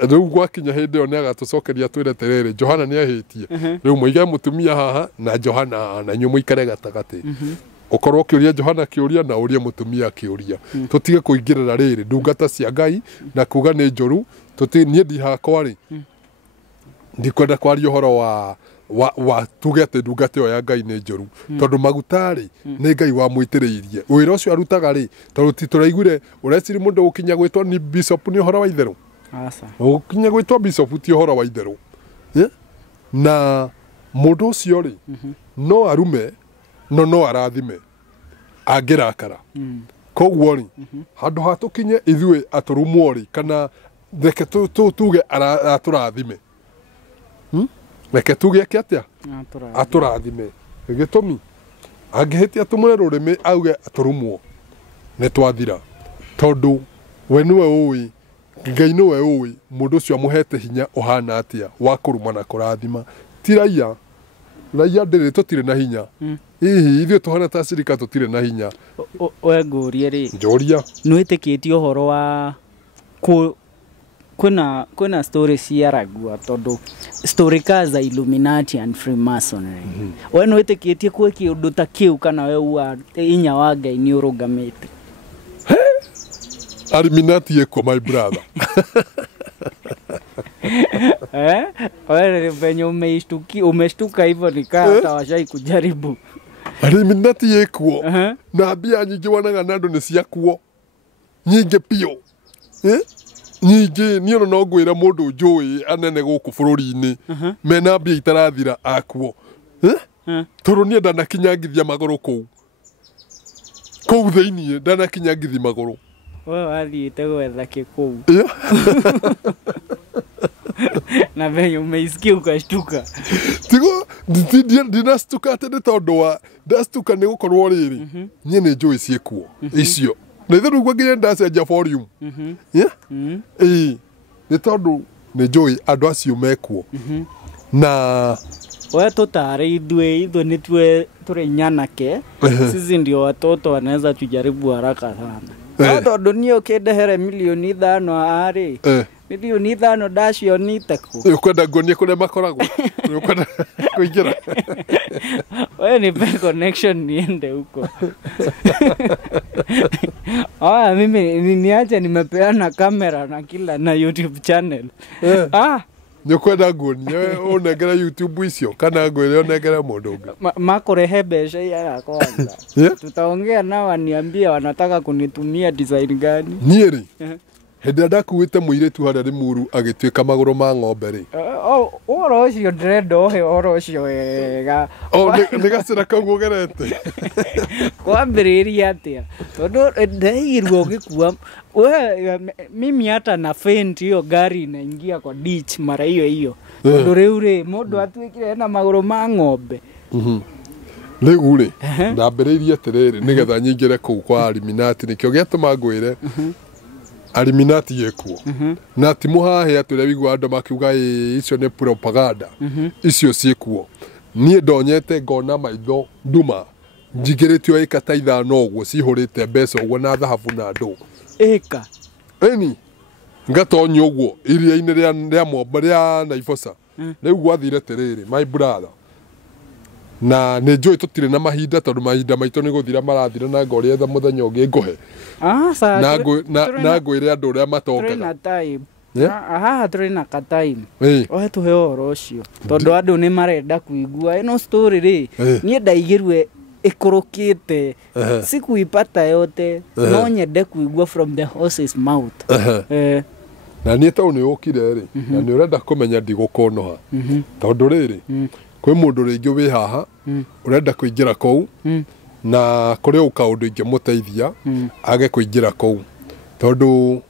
riu gwakinya hindi yo ni agatucokeria twire tiriri Johana ni ahitie riu muige mutumia haha na Johana haha na nyu muikare gatagati ukorwo kiuria Johana kiuria na urie mutumia kiuria tutige kuingirira riri ndungata cia Ngai na kuga ni njuru nie ndihakwa ri ndikwenda kwaria uhoro wa tuge ati ndungata yo ya Ngai ni njuru tondu magutari ni Ngai wa muitiriirie wira ucio arutaga ri tondu ti turaiguire ureciri mundu gukinya gwitwo ni bishop ni uhoro wa itheru gukinya gwitwo bishop ti uhoro wa itheru na mundu ucio ri no arume no arathime angirakara koguo ri handu hatukinye ithui aturumwo ri kana reke tuge aturathime reke tuge atia aturathime gitumi angihitia tumure rurimi auge aturumwo ni twathira tondu we niwe ui Ngai niwe ui mundu ucio amuhete hinya uhana atia wa kuruma na kurathima ti raia ndiri tutire na hinya hihi ithio tuhana ta cirika tutire na hinya we ngurie ri njuria nwitikitie uhoro wa kuna story ciaragua tondu story kaza Illuminati and Freemasonry we nwitikitie kwe kiundu ta kiu kana we wa inya wa Ngai ni urugamite Illuminati yeko my brother wewe venye umeshtuka hivyo nikaa tawashai kujaribu Illuminati yekuo na mbia nyingi wanaga na andu ni ciakuo nyingi pio nyingi ni ono no ngwira mundu njui anene guku bururi-ini mena mbia itarathira akuo turu ni ndanakinyangithia maguru kuu thiini ndanakinyangithia maguru wewe wathiite gwetha kikou na venye umeisikia ukashtuka tigo ndinastuka ati ni tondu wa ndastuka ni gukorwo riri nie ni njui ciekuo icio na ithu gwa nginya ndacenjia volume ni tondu ni njui andu acio mekuo na we tutare ithu ni turi nyanake sisi ndio watoto wanaweza tujaribu haraka sana tondu nie ukindehere milioni 5 ari milioni 5 ndacio niteku ukwenda ngonie kuria makoragwo ukwenda kuingira we nipe connection niende huko mimi niache nimepeana kamera na kila na YouTube channel ni kwenda ngonie unengera YouTube icio kana ngwire unengera mundu ungi makorehe besha ya kwanza tutaongea nao waniambie wanataka kunitumia design gani nieri henda ndakuite muiretu haria ri muru agitwika maguru ma ng'ombe ri oro ucio ndrendo he oro ucio wega ni gacira kaguo gerete kwambiriria atia tondu ndaigirwo gikuwa mimi hata na faint hiyo gari inaingia kwa ditch mara hiyo tondu riu ri mundu atwikire na maguru ma ng'ombe riu ri ndambiriirie atiriri nigetha nyingire kuu kwa Illuminati nikio giatuma ngwire Illuminati yekuo na ti muhahe ature wigwa andu makiuga icio ni propaganda icio ciekuo nie ndonyete ngona maitho nduma njigĩrĩtio ĩka ta ithano ũguo cihũrĩte mbeca ũguo na thahabu na ndũ ĩka ĩni ngatonya ũguo iria-inĩ rĩa Momba rĩa Naivasha rĩu gwathire tĩrĩrĩ my brother na nĩ njũĩ tũtirĩ na mahinda tondũ mahinda maitũ nĩ gũthira marathira na ngorĩa etha mũthenya ũngĩ ngũhe na ngwĩre andũ ũrĩa matongaga haha tũrĩ na ka time ohe tũhe ũhoro ũcio tondũ andũ nĩ marenda kuigua ĩno story rĩ niĩ ndaigĩrue ĩkũrũkĩte sikuipata yote no nyende kuigua from the horse's mouth na niĩ tondũ nĩ ũkire rĩ na nĩ ũrenda kũmenya ndigũkonoha tondũ rĩrĩ kwĩ mũndũ rĩngĩ wĩ haha ũrenda kũingĩra kũu na kũrĩ ũkaũndũ ingĩmũteithia age kũingĩra kũu tondũ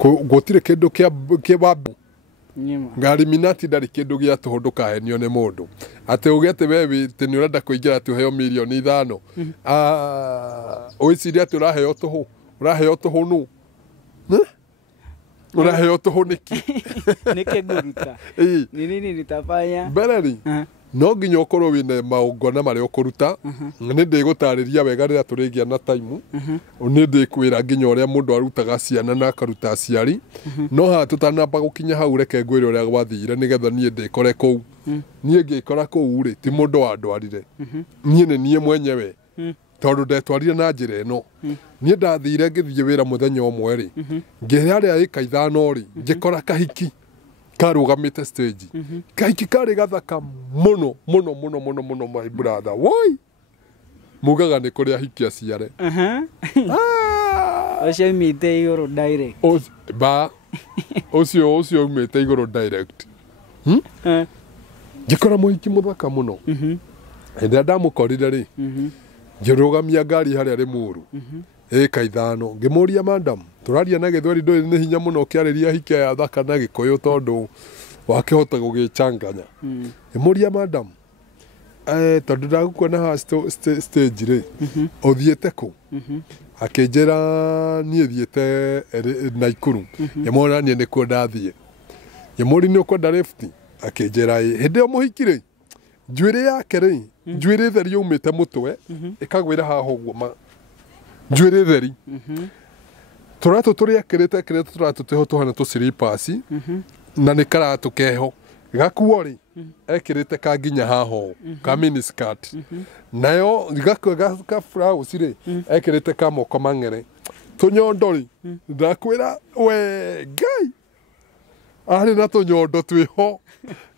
gũtirĩ kĩndũ kĩa babu ngari minati ndarĩ kĩndũ gĩa tũhũ ndũkahenio nĩ mũndũ atĩ ũge atĩ we wĩte nĩ ũrenda kũingĩra atĩ ũheo mirioni 5 ũĩciria atĩ ũraheo tũhũ nũ ũraheo tũhũ nĩki nĩkĩ ngũruta nĩ nini nitafanya mbere rĩ no nginya ũkorwo wĩna maũngona marĩa ũkũruta nĩ ndĩgũtarĩria wega rĩrĩa tũrĩgĩa na taimu nĩ ndĩkwĩra nginya ũrĩa mũndũ arutaga ciana na akaruta aciari no haha tũtanamba gũkinya hau reke ngwĩre ũrĩa gwathire nĩgetha niĩ ndĩkore kũu niĩ ngĩkora kũu rĩ ti mũndũ wandwarire niĩ nĩ niĩ mwenyewe tondũ ndetwarire na njĩra ĩno niĩ ndathire ngĩthiĩ wĩra mũthenya ũmwe rĩ ngĩrĩa arĩa ĩka ithano rĩ ngĩkora kahiki karũgamĩte stage kahiki karĩ gathaka mũno mũno mũno mũno mũno my brother woi mugaga nĩ kũrĩa hiki aciare ũcio umĩte igũrũ direct ũcio umĩte igũrũ direct ngĩkora mũhiki mũthaka mũno hĩndĩ ĩrĩa ndamũkorire rĩ ngĩrũgamia ngari harĩa Rĩmuru ĩka ithano ngĩmũria madam tũraria na Gĩthweri ndũĩ nĩ hinya mũno ũkĩarĩria hiki ya thaka na Gĩkũyũ tondũ wakĩhota gũgĩchanganya ngĩmũria madam tondũ ndagũkuona haha stage rĩ ũthiĩte kũ akĩnjĩra niĩ thiĩte Naikuru ngĩmwĩra niĩ nĩkuo ndathiĩ ngĩmũria nĩ ũkwenda lift akĩnjĩra hĩndĩ ĩyo mũhiki rĩ njuĩrĩ yake rĩ njuĩrĩ theri yaumĩte mũtwe ĩkagwĩra haha ũguo njuĩrĩ theri tũratũ tũrĩa ekĩrĩte tũratũ tũho tũhana tũslippers na nĩ karatũ keho gakuo rĩ ekĩrĩte ka nginya haha ka mini skirt nayo ga blouse rĩ ekĩrĩte ka moko mang'ere tũnyondo rĩ ndakwĩra we Ngai arĩ na tũnyondo twĩho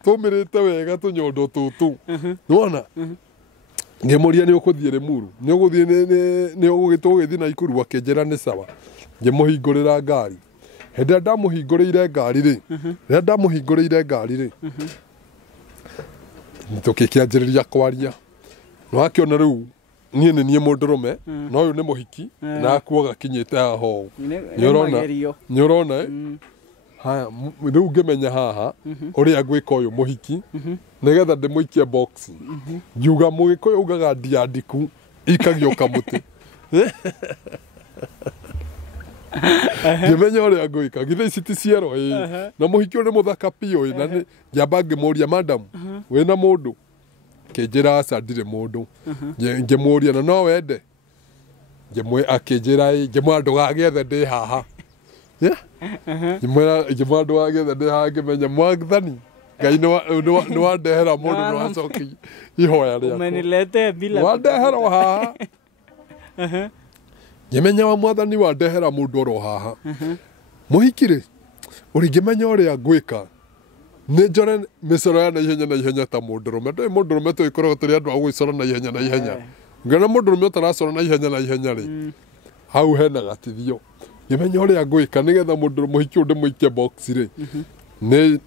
tũmĩrĩte wega tũnyondo tũtũ nĩwona ngĩmũria nĩ ũkũthiĩ Rĩmuru nĩ ũgũgĩthiĩ Naikuru akĩnjĩra nĩ sawa ngĩmũhingũrĩra ngari hĩndĩ ndamũhingũrĩire ngari rĩ tũkĩkĩanjĩrĩria kwaria nĩ wakĩona rĩu niĩ nĩ niĩ mũndũrũme na ũyũ nĩ mũhiki na akuo gakinyĩte haha ũũ nĩ ũrona haya rĩu ngĩmenya haha ũrĩa ngwĩka ũyũ mũhiki nĩgetha ndĩmũikie box ngiuga Mũgĩkũyũ augaga ndiandiku ikagio kamũtĩ ngĩmenya ũrĩa ngwĩka githĩ ici ti ciero na mũhiki ũyũ nĩ mũthaka piũ na ngĩamba ngĩmũria madam wĩna mũndũ akĩnjĩra aca ndirĩ mũndũ ngĩmũria na no wende akĩnjĩra ngĩmwĩra ndũgagĩethe ndĩ haha ngĩmwĩra ndũgagĩethe ndĩ haha ngĩmenya Mwathani Ngai nĩ wandehera mũndũ nĩ wacokia ihoya rĩakwa wandehera o haha ngĩmenya wa Mwathani wandehera mũndũ oro haha mũhiki rĩ ũringĩmenya ũrĩa ngwĩka nĩ njore mĩcoro ya naihenya ta mũndũrũme ndũĩ mũndũrũme tũgĩkoragwo tũrĩ andũ a gwĩcora naihenya ngana mũndũrũme ũtaracora naihenya rĩ hau hena gatithio ngĩmenya ũrĩa ngwĩka nĩgetha mũhiki ũyũ ndĩmũikie box rĩ nĩ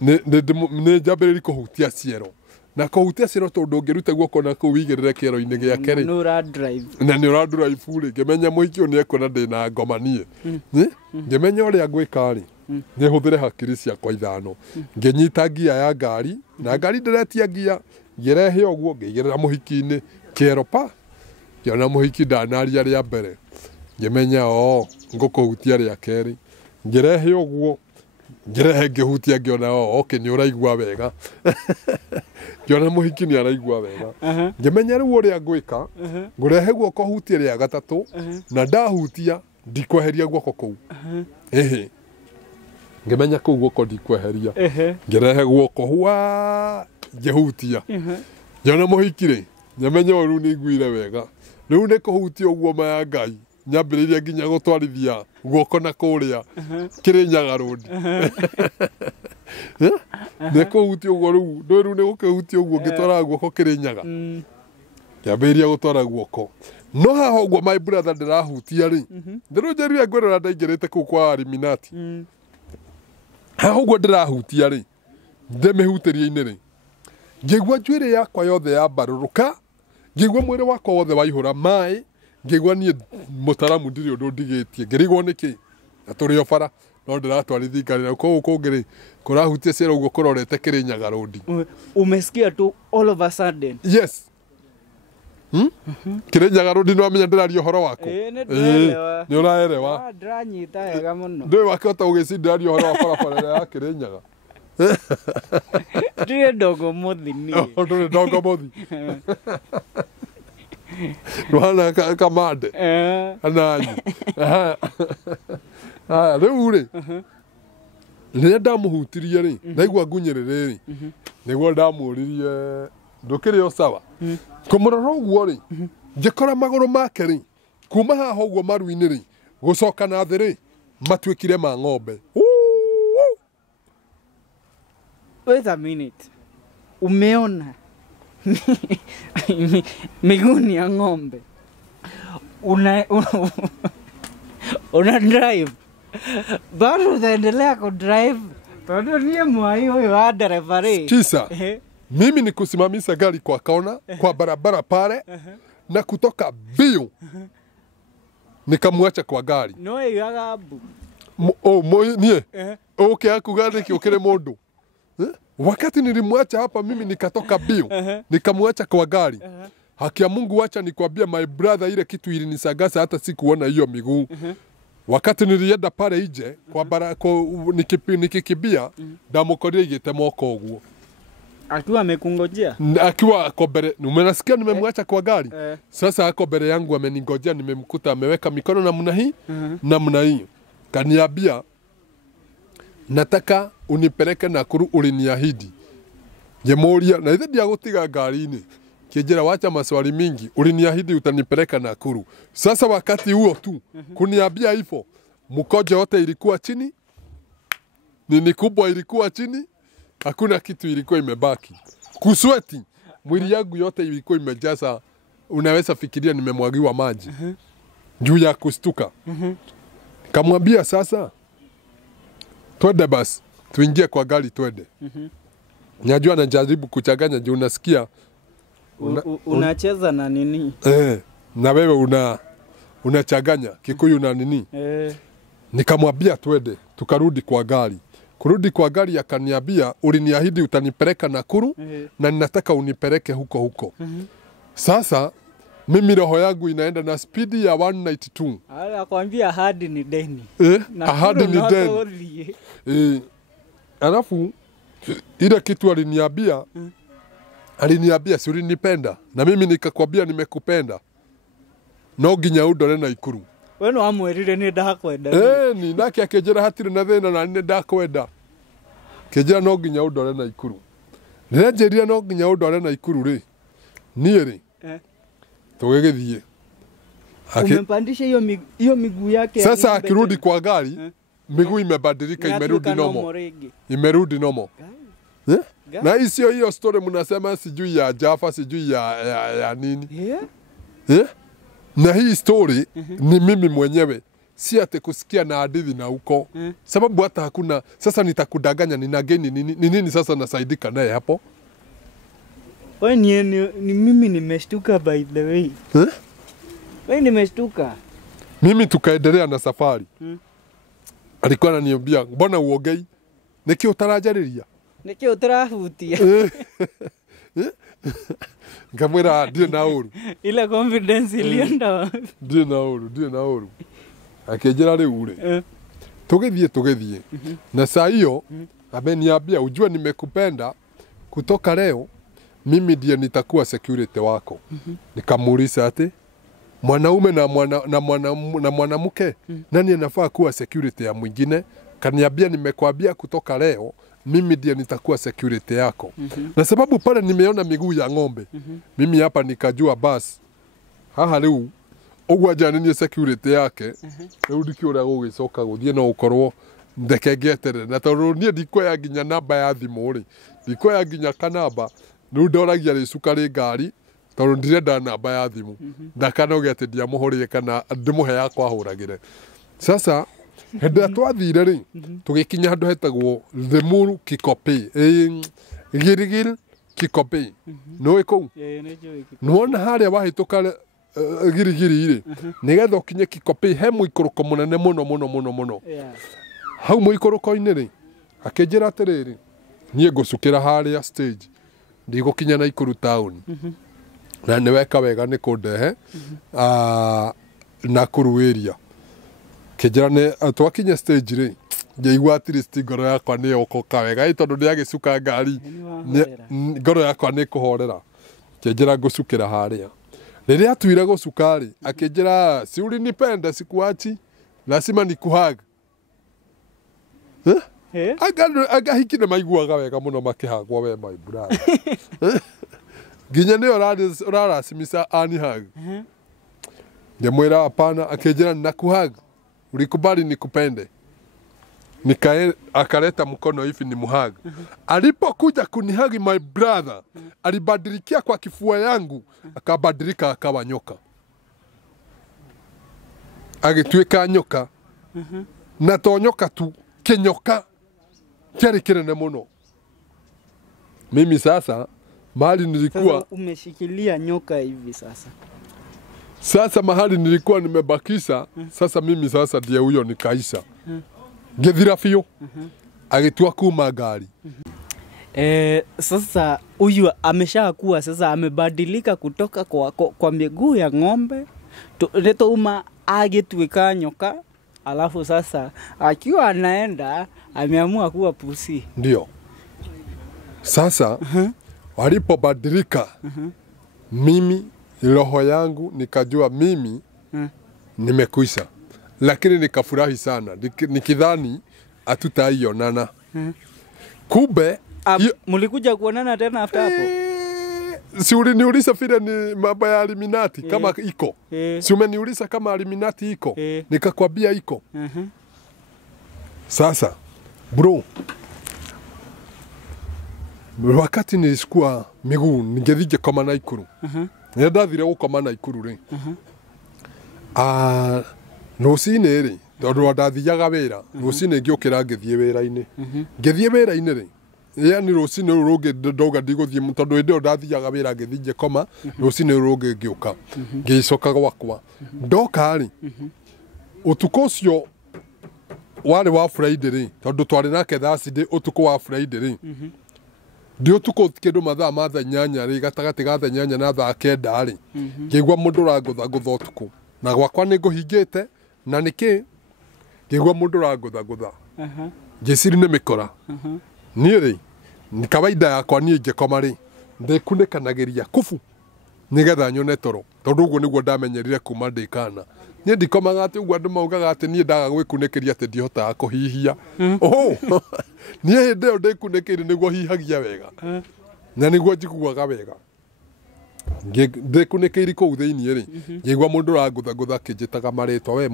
njambĩrĩria kũhutia ciero na kũhutia ciero tondũ ũngĩruta guoko na kũu wĩigĩrĩre kĩero-inĩ gĩake rĩ na nĩ ũradrive rĩ ngĩmenya mũhiki ũyũ nĩ ekuona ndĩna ngoma niĩ ngĩmenya ũrĩa ngwĩka rĩ nĩ hũthĩre hakiri ciakwa ithano ngĩnyita ngia ya ngari na ngari ndĩretia ngia ngĩrehe ũguo ngĩigĩrĩra mũhiki-inĩ kĩero pa ngĩona mũhiki ndanaria rĩa mbere ngĩmenya ngũkũhutia rĩa kerĩ ngĩrehe ũguo ngirehe ngihutia ngiona okay ni uraigua wega ngiona muhiki ni araigua wega ngimenya riu uria ngwika ngurehe guoko hutie ria gatatu na ndahutia ndikweheria guoko kuu ngimenya kuu guoko ndikweheria ngirehe guoko hwa ngihutia ngiona muhiki ri nyamenya riu ni nguire wega riu ni kuhutia uguo maya Ngai nyambiriria nginya gutwarithia guoko na kuria Kirinyaga Road ne kuhutia uguo riu ni gukihutia uguo ngitwara guoko Kirinyaga nyambiriria gutwara guoko no haha uguo my brother ndirahutia ri ndiru njeria ngwirora ndaingirite kuu kwa Illuminati haha uguo ndirahutia ri ndimihutiria-ini ri ngigua njuiri yakwa yothe ya baruruka ngigua mwiri wakwa wothe waihura mai ngigua nie mutaramu ndiri undu ndigitie ngirigwo niki aturi ofara no ndiratwarithi ngari ko ngiri kurahutia cera uguo kurorete Kirinyaga Road. Umesikia tu all of a sudden? Yes. Kirinyaga Road no amenya ndirario horo wako. Ni uraerewa. Ndiranyita wega muno. Ndoi wakota ugicindario horo wa barabara ya Kirinyaga. Ndire ndogo muthi ni. Ndire ndogo muthi. Rwana kamande. Anani. Riu ri. Riria ndamuhutirie ri, ndaigua ngunyerere ri. Niguo ndamuririe ndukiri o sawa. Kumurora uguo ri, ngikora maguru make ri. Kuma haha uguo maru-ini ri, gucoka na thi ri, matuikire ma ng'ombe. Wait a minute. Umeona miguu ya ng'ombe, una drive bado utaendelea ku drive tondu nie mwai huyu wa dereva ri kisa mimi ni kusimamisha gari kwa kona kwa barabara pale na kutoka bio nikamwacha kwa gari no igabu nie okay akugani kiokere mundu wakati nilimwacha hapa mimi nikatoka bio nikamwacha kwa gari haki ya Mungu wacha nikwambia my brother ile kitu ilinisagasa hata sikuona hiyo miguu wakati nilienda pale nje kwa nikikibia ndamukoria igite moko uguo akiwa amekungojea akiwa ako mbele umenasikia nimemwacha kwa gari sasa ako mbele yangu ameningojea nimemkuta ameweka mikono namna hii namna hii kaniambia nataka unipeleke Nakuru uliniahidi ngemuria na ithe ndiagutiga ngari-ini kijera wacha maswali mingi uliniahidi utanipeleka Nakuru sasa wakati huo tu kuniambia hivyo mkojo wote ilikuwa chini nini kubwa ilikuwa chini hakuna kitu ilikuwa imebaki kusweti mwili yangu yote ilikuwa imejaza unaweza fikiria nimemwagiwa maji juu ya kustuka kamwambia sasa twende basi tuingie kwa gari twende najua najaribu kuchanganya juu unasikia unacheza na nini na wewe unachanganya Kikuyu na nini nikamwambia twende tukarudi kwa gari kurudi kwa gari akaniambia uliniahidi utanipeleka Nakuru na ninataka unipeleke huko sasa mimi roho yangu inaenda na speedi ya 192 anakuambia ahadi ni deni ahadi ni deni alafu ile kitu aliniambia si ulinipenda na mimi nikakwambia nimekupenda no nginya udore Nakuru we no amwerire ni ndakwenda ni nake akejera hatire na thina na ni ndakwenda kejera no nginya udore Nakuru nĩnjĩrire no nginya ũndware Nakuru ri niĩ ri tũgĩgĩthiĩ umempandisha hiyo miguu yake sasa akirudi kwa gari miguu imebadilika imerudi nomo na hiyo story mnasema sijui ya Jaffa sijui ya nini na hii story ni mimi mwenyewe si ate kusikia na hadithi na huko sababu hata hakuna sasa nitakudanganya nina geni nini sasa nasaidika naye hapo wewe ni mimi nimeshtuka by the way wewe nimeshtuka mimi tukaendelea na safari alikuwa ananiambia mbona uogei niki utarajariria niki utarahutia ngamwira ndio na uru ile confidence ilienda ndio na uru akejera riu ri tugethie na saa hiyo ameniambia ujue nimekupenda kutoka leo mimi ndiye nitakuwa security wako. Nikamuuliza ati mwanaume na mwanamke nani anafaa kuwa security ya mwingine? Kaniambia nimekwambia kutoka leo mimi ndiye nitakuwa security yako. Na sababu pale nimeona miguu ya ng'ombe. Mimi hapa nikajua basi haha leo ogwa jana ni security yake. Leo ndikiora gugicoka guthie no ukorwo ndekengetere na tondu nie ndikoya nginya namba ya thimu ri ndikoya nginya kanamba riu ndoragia ricuka ri ngari tondu ndirenda namba ya thimu ndakanoge ati ndiamuhorie kana ndimuhe yakwa ahuragire. Sasa henda twathire ri tugikinya handu hetagwo Limuru Kikope Girigiri Kikope no iko nuona haria wahituka Girigiri ri nigetha ukinye Kikope he muikoroko munene muno hau muikoroko-ini ri akinjira atiriri nie ngucukira haria stage ndigukinya Naikuru town na niweka wega ni kundehe Nakuru area kinjira ni twakinya stage ri ngeigua at least ngoro yakwa ni yokoka wega tondu ndi agicuka ngari ngoro yakwa ni kuhorera kinjira ngucukira haria riria atuire gucuka ri akinjira si ulinipenda sikuachi lazima nikuhaga agahiki na maiguaga wega muno makihagwa we my brother ginya ni urarasimisa anihag ndemwira hapana akinjira nakuhag ulikubali nikupende nikae akaleta mkono hivi ni muhag alipokuja kunihagi my brother alibadilikia kwa kifua yangu akabadilika akawa nyoka agituika nyoka na to nyoka tu kinyoka kiari kinene muno. Mimi sasa mahali nilikuwa sasa umeshikilia nyoka hivi sasa mahali nilikuwa nimebakisha sasa mimi sasa ndiye huyo nikaisha gethira fio agitua kuma ngari. Sasa huyu ameshakuwa sasa amebadilika kutoka kwa miguu ya ng'ombe tuma agituika nyoka. Alafu sasa akiwa anaenda ameamua kuwa pusi. Ndio. Sasa walipobadilika mimi roho yangu nikajua mimi nimekuisha. Lakini nikafurahi sana. Nikidhani hatutaionana. Kumbe mlikuja kuonana tena after hapo? Si uliniuliza vile ni mambo ya Illuminati kama iko. Si umeniuliza kama Illuminati iko. Nikakwambia iko. Sasa bro wakati nilikuwa miguu ningethije kama Naikuru. Ndathire gukoma Naikuru ri. Rucini ri tondu ndathiaga wira rucini ngiukira ngithie wira-ini. Ngithie wira-ini ri yani rucini rurugi ndoga ndiguthie tondu ndio ndathiaga wira ngithije koma rucini rurugi ngiuka ngicoka gwakwa ndoka ri utuko ucio wale wa Friday ri tondu twari nake Thursday utuko wa Friday ri ndio tuko kindu mathaa ma thaa 8 ri gatagati ga thaa 8 na thaa 9 ri ngigwa mundu rangutha ngutha utuku na gwakwa ni nguhingite na niki ngigwa mundu rangutha ngiciri ni mikora nie ri ni kawaida yakwa nie ngikoma ri ndikunĩkanagĩria kubu nigetha nyone toro tondu uguo niguo ndamenyerire kuma ndikana nie ndikomaga ati uguo andu maugaga ati nie ndaga gwĩkunĩkĩria ati ndihotaga kũhihia nie hĩndĩ ĩyo ndĩkunĩkĩire niguo hihagia wega na niguo njiguaga wega ndikunĩkĩire kũu thĩinĩ ri ngĩigua mũndũ rangutha kĩnjĩtaga marĩtwa we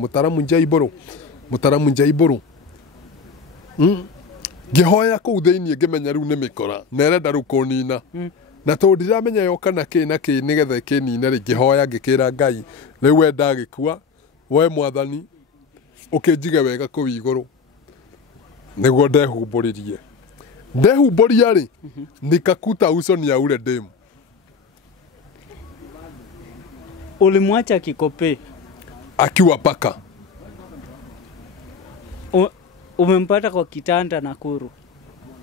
Mũtaramu Njaibũrũ ngihoya kũu thĩinĩ ngĩmenya rĩu nĩ mĩkora na ĩrenda rĩu kũnina na tondu ndiramenya yoka na kĩ nigetha kĩnine ri ngĩhoya ngĩkĩra Ngai rĩu we ndagĩkua we Mwathani ũkĩnjige wega kũu igũrũ niguo ndehumbũria ri nikakuta uso ni ya ule demu. Ulimwacha Kikope akiwa paka. Umempata kwa kitanda Nakuru?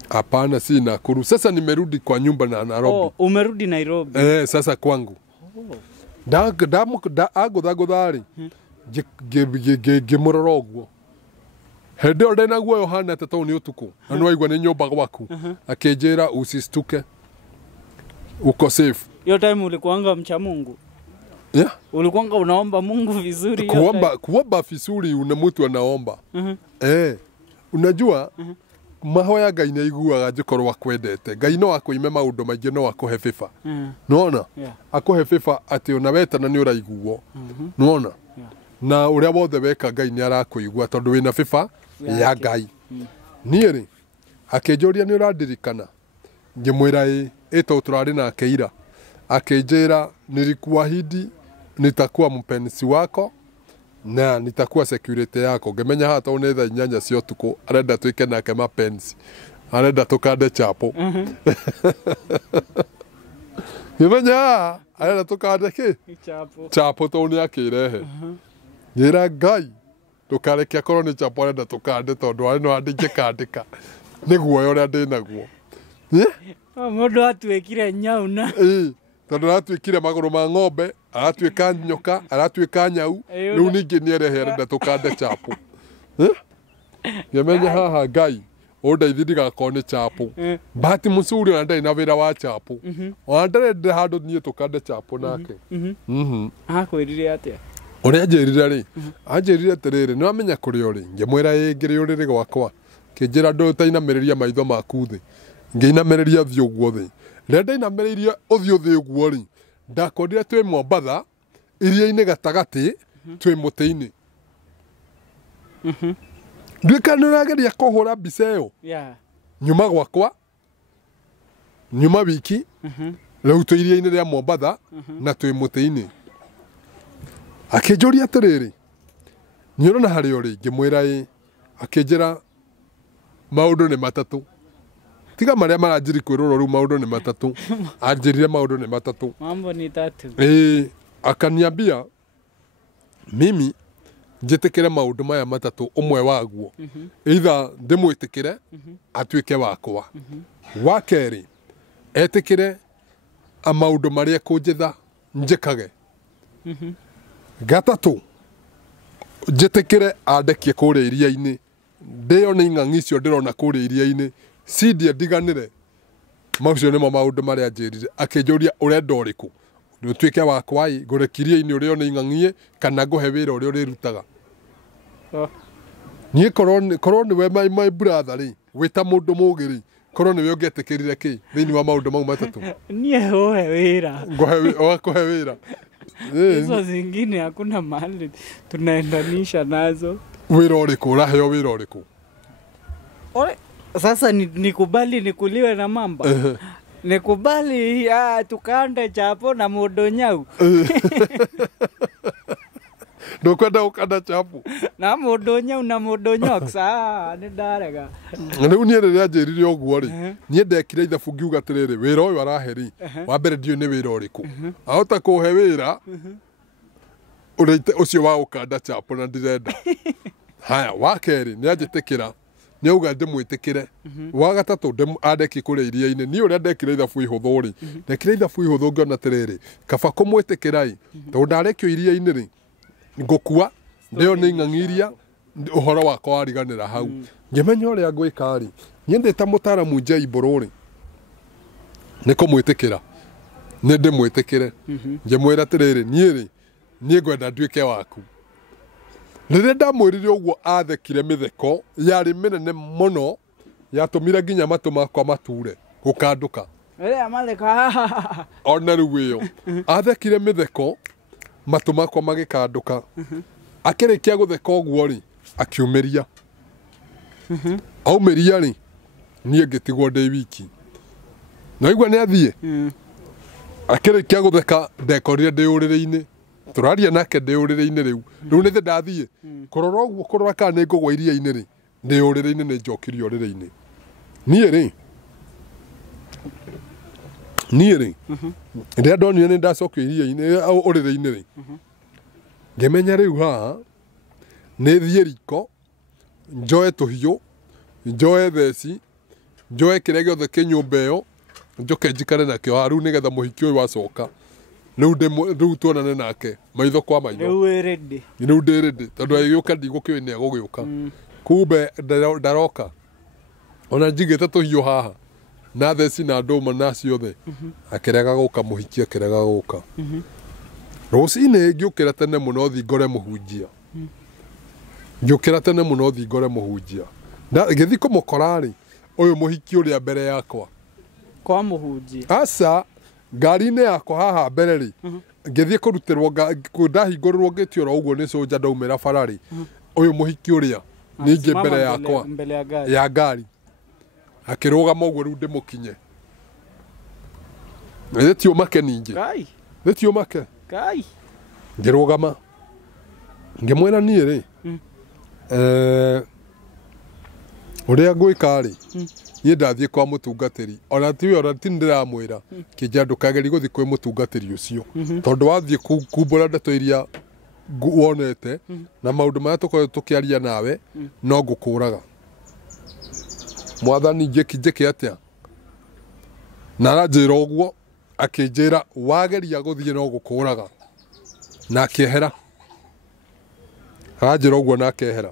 Hapana, si Nakuru. Sasa nimerudi kwa nyumba na Nairobi. Umerudi Nairobi? Sasa kwangu. Agutha ri ngimurora uguo hende ore na guo Yohana to ni utuku na no aigwa ni nyumba gwaku akinjira usistuke uko safe. Hiyo time ulikuanga mcha Mungu? Yeah. Ulikuanga unaomba Mungu vizuri? Kuomba vizuri una mtu anaomba. Unajua mahoya Ngai nĩ aiguaga njĩkorwo akwendete. Ngai no akũime maũndũ maingĩ no akũhe bĩba. Nĩwona? Akũhe bĩba atĩ ona wetana nĩ ũraiguo. Nĩwona? Na ũrĩa wothe weka Ngai nĩ arakũigua tondũ wĩna bĩba ya Ngai. Niĩ rĩ akĩnjũria nĩ ũrandirikana. Ngĩmwĩra ĩto tũrarĩ nake ira. Akĩnjĩra nilikuahidi nitakuwa mpenzi wako na nitakuwa security yako. Ngemenya hata one thaa 8 cia ũtukũ arenda twĩke nake mapenzi. Arenda tũkande chapo. Ngemenya arenda tũkande kĩ? Chapo to nĩ akĩrehe. Njĩra Ngai ndũkareke akorwo nĩ chapo arenda tũkande tondũ arĩ no andĩke kandĩka. Nĩ guoya ũrĩa ndĩ naguo. Mũndũ atuĩkire nyau na tondũ aratuĩkire magũrũ ma ng'ombe, aratuĩka nyoka, aratuĩka nyau, rĩu ningĩ nĩ erehe arenda tũkande chapo. Ngĩmenya haha Ngai ũndeithie ndigakorwo nĩ chapo. Bahati mũcuri ona ndarĩ na wĩra wa chapo. Ona ndarenda handũ niĩ tũkande chapo nake. Akwĩrire atĩa? Ũrĩa anjĩrire rĩ, anjĩrire atĩrĩrĩ nĩ wamenya kũrĩ ũrĩ. Ngĩmwĩra ngĩrĩ ũrĩrĩ gwakwa. Kĩnjĩra ndũtainamĩrĩria maitho maku thĩ. Ngĩinamĩrĩria ũthiũ guo thĩ. Rĩrĩa ndainamĩrĩirie ũthiũ thĩ guo rĩ, ndakorire twĩ Mombatha iria-inĩ gatagatĩ twĩ mũtĩ-inĩ. Nduĩka nĩ ũrageria kũhũra mbica ĩyo. Nyuma gwakwa, nyuma wiki, rĩu twĩ iria-inĩ rĩa Mombatha na twĩ mũtĩ-inĩ. Akĩnjũria atĩrĩrĩ, nĩ ũrona harĩa ũrĩ? Ngĩmwĩra akĩnjĩra maũndũ nĩ matatũ. Tiga marĩa maranjiri kwĩrwo rĩu maũndũ nĩ matatũ. Anjĩrire maũndũ nĩ matatũ. Mambo ni tatu. Akaniambia mimi njĩtĩkĩre maũndũ maya matatũ ũmwe waguo. Either ndĩmwĩtĩkĩre atuĩke wakwa. Wa kerĩ etĩkĩre maũndũ marĩa kũnjĩtha njĩkage. Gatatũ njĩtĩkĩre andekie kũrĩa iria-inĩ. Ndĩyo nĩ ing'ang'i icio ndĩrona kũrĩa iria-inĩ. Sindia ndiganĩre. Macio nĩmo maũndũ marĩa anjĩrire. Akĩnjũria ũrenda ũrĩkũ? Nĩũtuĩke wakwa ngũrekirie-inĩ ũrĩa ona ing'ang'i kana ngũhe wĩra ũrĩa ũrĩrutaga. Niĩ korwo nĩwe my brother rĩ, wĩta mũndũ mũũgĩ rĩ, korwo nĩwe ũngĩetĩkĩrire kĩ thĩinĩ wa maũndũ mau matatũ? Niĩ ũhe wĩra. Kũhe wĩra. Hizo zingine hakuna mahali tunaendanisha nazo. Wĩra ũrĩkũ? Ũraheo wĩra ũrĩkũ? Sasa nikubali nikuliwe na mamba. Nikubali tukande chapo na mũndũ nyau. Ndokwenda gũkanda chapo na mũndũ nyau na mũndũ nyoksa nĩ ndarega. Rĩu niĩ rĩrĩa anjĩrire ũguo rĩ, niĩ ndekire ithabu ngiuga atĩrĩrĩ, wĩra ũyũ arahe rĩ, wa mbere ndiũĩ nĩ wĩra ũrĩkũ. Ahota kũhe wĩra ũcio wa gũkanda chapo na ndirenda. Haya, wa kerĩ nĩ anjĩtĩkĩra nĩ auga ndĩmwĩtĩkĩre. Wa gatatũ andeki kũrĩa iria-inĩ. Niĩ ũrĩa ndekire ithabu ihũthũ rĩ, ndekire ithabu ihũthũ ngĩona atĩrĩrĩ, kaba kũmwĩtĩkĩra ĩ, tondũ ndarekio iria-inĩ rĩ, ngũkua ndĩyo nĩ ing'ang'i iria ũhoro wakwa wariganĩra hau. Ngĩmenya ũrĩa ngwĩka rĩ, niĩ ndĩ ta mũtaaramu J-Mbũrũ rĩ, nĩ kũmwĩtĩkĩra nĩ ndĩmwĩtĩkĩre. Ngĩmwĩra atĩrĩrĩ, niĩ rĩ, niĩ ngwenda nduĩke waku. Rĩrĩa ndamwĩrire ũguo athekire mĩtheko yarĩ mĩnene mũno, yatũmire nginya matũ makwa mature gũkandũka. Ona rĩu ĩyo athekire mĩtheko matũ makwa magĩkandũka. Akĩrĩkia gũtheka ũguo rĩ, akiumĩria. Aumĩria rĩ, niĩ ngĩtigwo ndĩ wiki. Naigua nĩ athiĩ. Akĩrĩkia gũtheka ndekorire ndĩ ũrĩrĩ-inĩ. Tũraria nake ndĩ ũrĩrĩ-inĩ rĩu. Rĩu nĩ ndathiĩ kũrora ũguo kũrora kana nĩ ngũgwa iria-inĩ rĩ, ndĩ ũrĩrĩ-inĩ nĩ njokirie ũrĩrĩ-inĩ. Niĩ rĩ rĩrĩa ndonire nĩ ndacokio iria-inĩ ũrĩrĩ-inĩ rĩ, ngĩmenya rĩu haha nĩ thiĩ riko njoe tũhiũ, njoe theci, njoe kĩrĩa gĩothe kĩ nyũmba ĩyo, njoke njikare nakĩo haha rĩu nĩgetha mũhiki ũyũ wacoka rĩu tuonane nake maitho kwa maitho. Rĩu ndĩ ready tondũ agĩũka ndigũkĩũĩ nĩ egũgĩũka. kumbe ndaroka ona njigite tuhiu haha na theci na nduma na ciothe akirega guka muhikia akirega guka rucini ngiukira tene muno thi ngore muhunjia ngiukira tene muno thi ngore muhunjia ngithi kumukorari uyu muhiki uria mbere yakwa kwa muhunjia asa ngari-inĩ yakwa haha mbere ri ngĩthiĩ kũrutirwo ndahingũrĩrwo ngĩtiora ũguo nĩ soja ndaumĩra bara ri ũyũ mũhiki ũrĩa ningĩ mbere yakwa ya ngari akĩrũgama ũguo rĩu ndĩmũkinye thĩtio make ningĩ thĩtio make ngĩrũgama ngĩmwĩra niĩ rĩ ũrĩa ngwĩka rĩ niĩ ndathiĩ kwa mũtungatĩri ona ti ndĩramwĩra kĩnja ndũkageri gũthiĩ kwĩ mũtungatĩri ũcio tondũ wathiĩ kumbũra ndeto iria wonete na maũndũ marĩa tũkoretwo tũkĩaria nawe no ngũkũraga mwathani njĩke atĩa na aranjĩra ũguo akĩnjĩra wageria gũthiĩ no ngũkũraga na akĩehera aranjĩra ũguo na akĩehera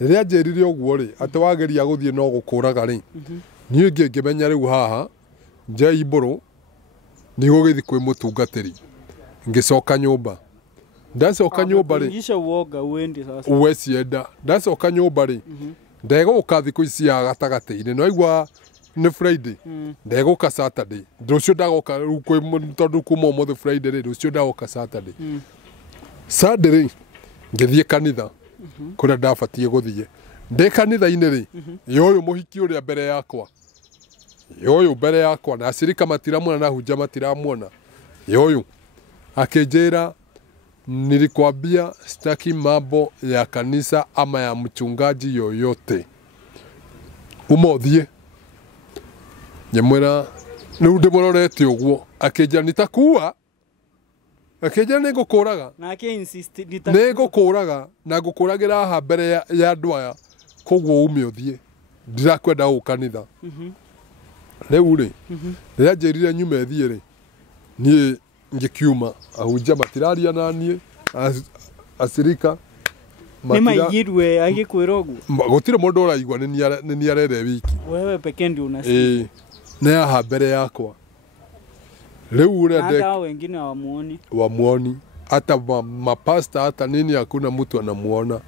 rĩrĩa njĩrire ũguo rĩ atĩ wageria gũthiĩ no gũkũraga rĩ niĩ ngĩmenya rĩu haha njei mbũrũ nĩ gũgĩthiĩ kwĩ mũtungatĩri ngĩcoka nyũmba ndacoka nyũmba rĩ uwe cienda ndacoka nyũmba rĩ ndegũka thikũ ici ya gatagatĩ-inĩ no aigua nĩ Friday ndegũka Saturday rũciũ ndagoka tondũ kuma ũmũthĩ Friday rĩ rũciũ ndagoka Saturday Sunday rĩ ngĩthiĩ kanitha kũrĩa ndabatiĩ gũthiĩ ndĩ kanitha-inĩ rĩ ũyũ mũhiki ũrĩa mbere yakwa ũyũ mbere yakwa na acirika matiramuona na hunja matiramuona ũyũ akĩnjĩra nilikwambia sitaki mambo ya kanisa ama ya mchungaji yoyote umothiĩ nyamwĩra rĩu ndĩmũrorete ũguo akĩnjĩra nitakuua akĩnjĩra nĩ ngũkũraga nĩ ngũkũraga na ngũkũragĩra haha mbere ya andũ aya koguo ume ũthiĩ ndirakwenda gũkanitha rĩu rĩ rĩrĩa njĩrire nyume thiĩ rĩ niĩ ngikiuma ahunjia matiraria na niĩ acirika nĩ maigirwe agĩkwĩra ũguo gũtirĩ mũndũ ũraigua nĩ niĩ arere wiki wewe peke ndio unasikia nĩ haha mbere yakwa rĩu ũrĩa hata wengine wamuoni hata mapasta hata nini hakuna mtu anamuona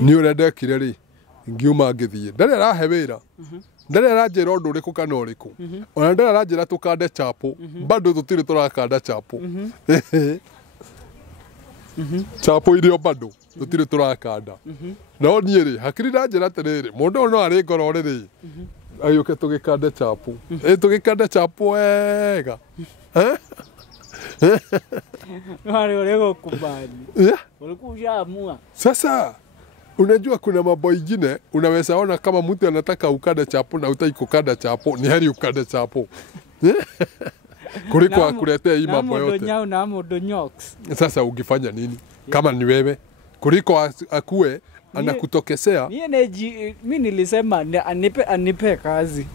ni ũrĩa ndekire rĩ ngiuma ngĩthiĩ ndarĩ arahe wĩra ndarĩ aranjĩra ũndũ ũrĩkũ kana ũrĩkũ ona ndarĩ aranjĩra tũkande chapo bado tũtirĩ tũrakanda chapo chapo irio bado tũtirĩ tũrakanda no niĩ rĩ hakiri ndanjĩra atĩrĩrĩ mũndũ ũyũ no arĩ ngoro rĩ agĩũke tũgĩkande chapo tũgĩkande chapo wega wale ulikubali ulikuwa ushaamua sasa. Unajua kuna mambo ingine unaweza ona kama mtu anataka ukande chapo na utaki kukanda chapo ni heri ukande chapo kuliko akuletea hii mambo yote na modo nyox. Sasa ungefanya nini kama ni wewe kuliko akue anakutokesea? Mimi nilisema anipe kazi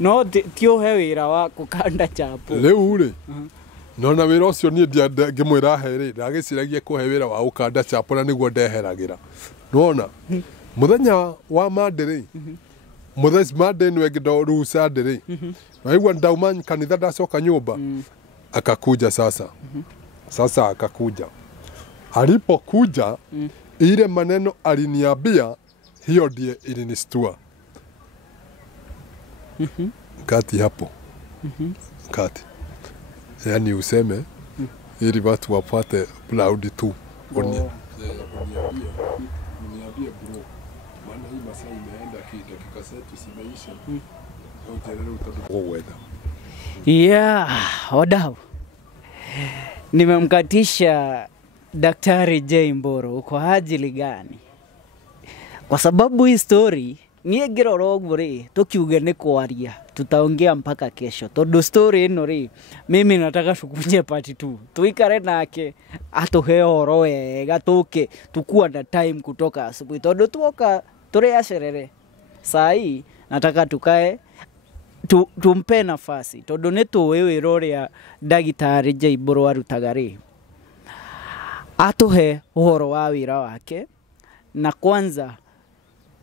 no tio he wira wa kukanda chapo leo ule nona wira ucio nie ngimwira here ndagiciragia kuhe wira wa ukanda chapo na niguo ndeheragira nona muthenya wa Monday muthenya Monday ni wegido rusa ndiri naigua ndauma kanitha ndacoka nyumba akakuja sasa sasa akakuja alipokuja ile maneno aliniambia hiyo ndiye ilinistua kati hapo kati yani useme ili watu wapate plaudi tu uniambie bro maana hii masaa imeenda dakika zetu zimeisha utaendelea utakwenda wadau nimemkatisha Daktari J Mboro kwa ajili gani? Kwa sababu hii story niye ngirorogwo ri tukiuge ni kwaria tutaongea mpaka kesho. Todo story ino ri mimi nataka tukunye part 2 tuikare nake atuhe horo wega tuke tukua na time kutoka asubuhi todo tuoka turi acerere sai nataka tukae tumpe nafasi todo netu wewe roria Daktari J Mboro arutaga ri atuhe uhoro wa wira wake na kwanza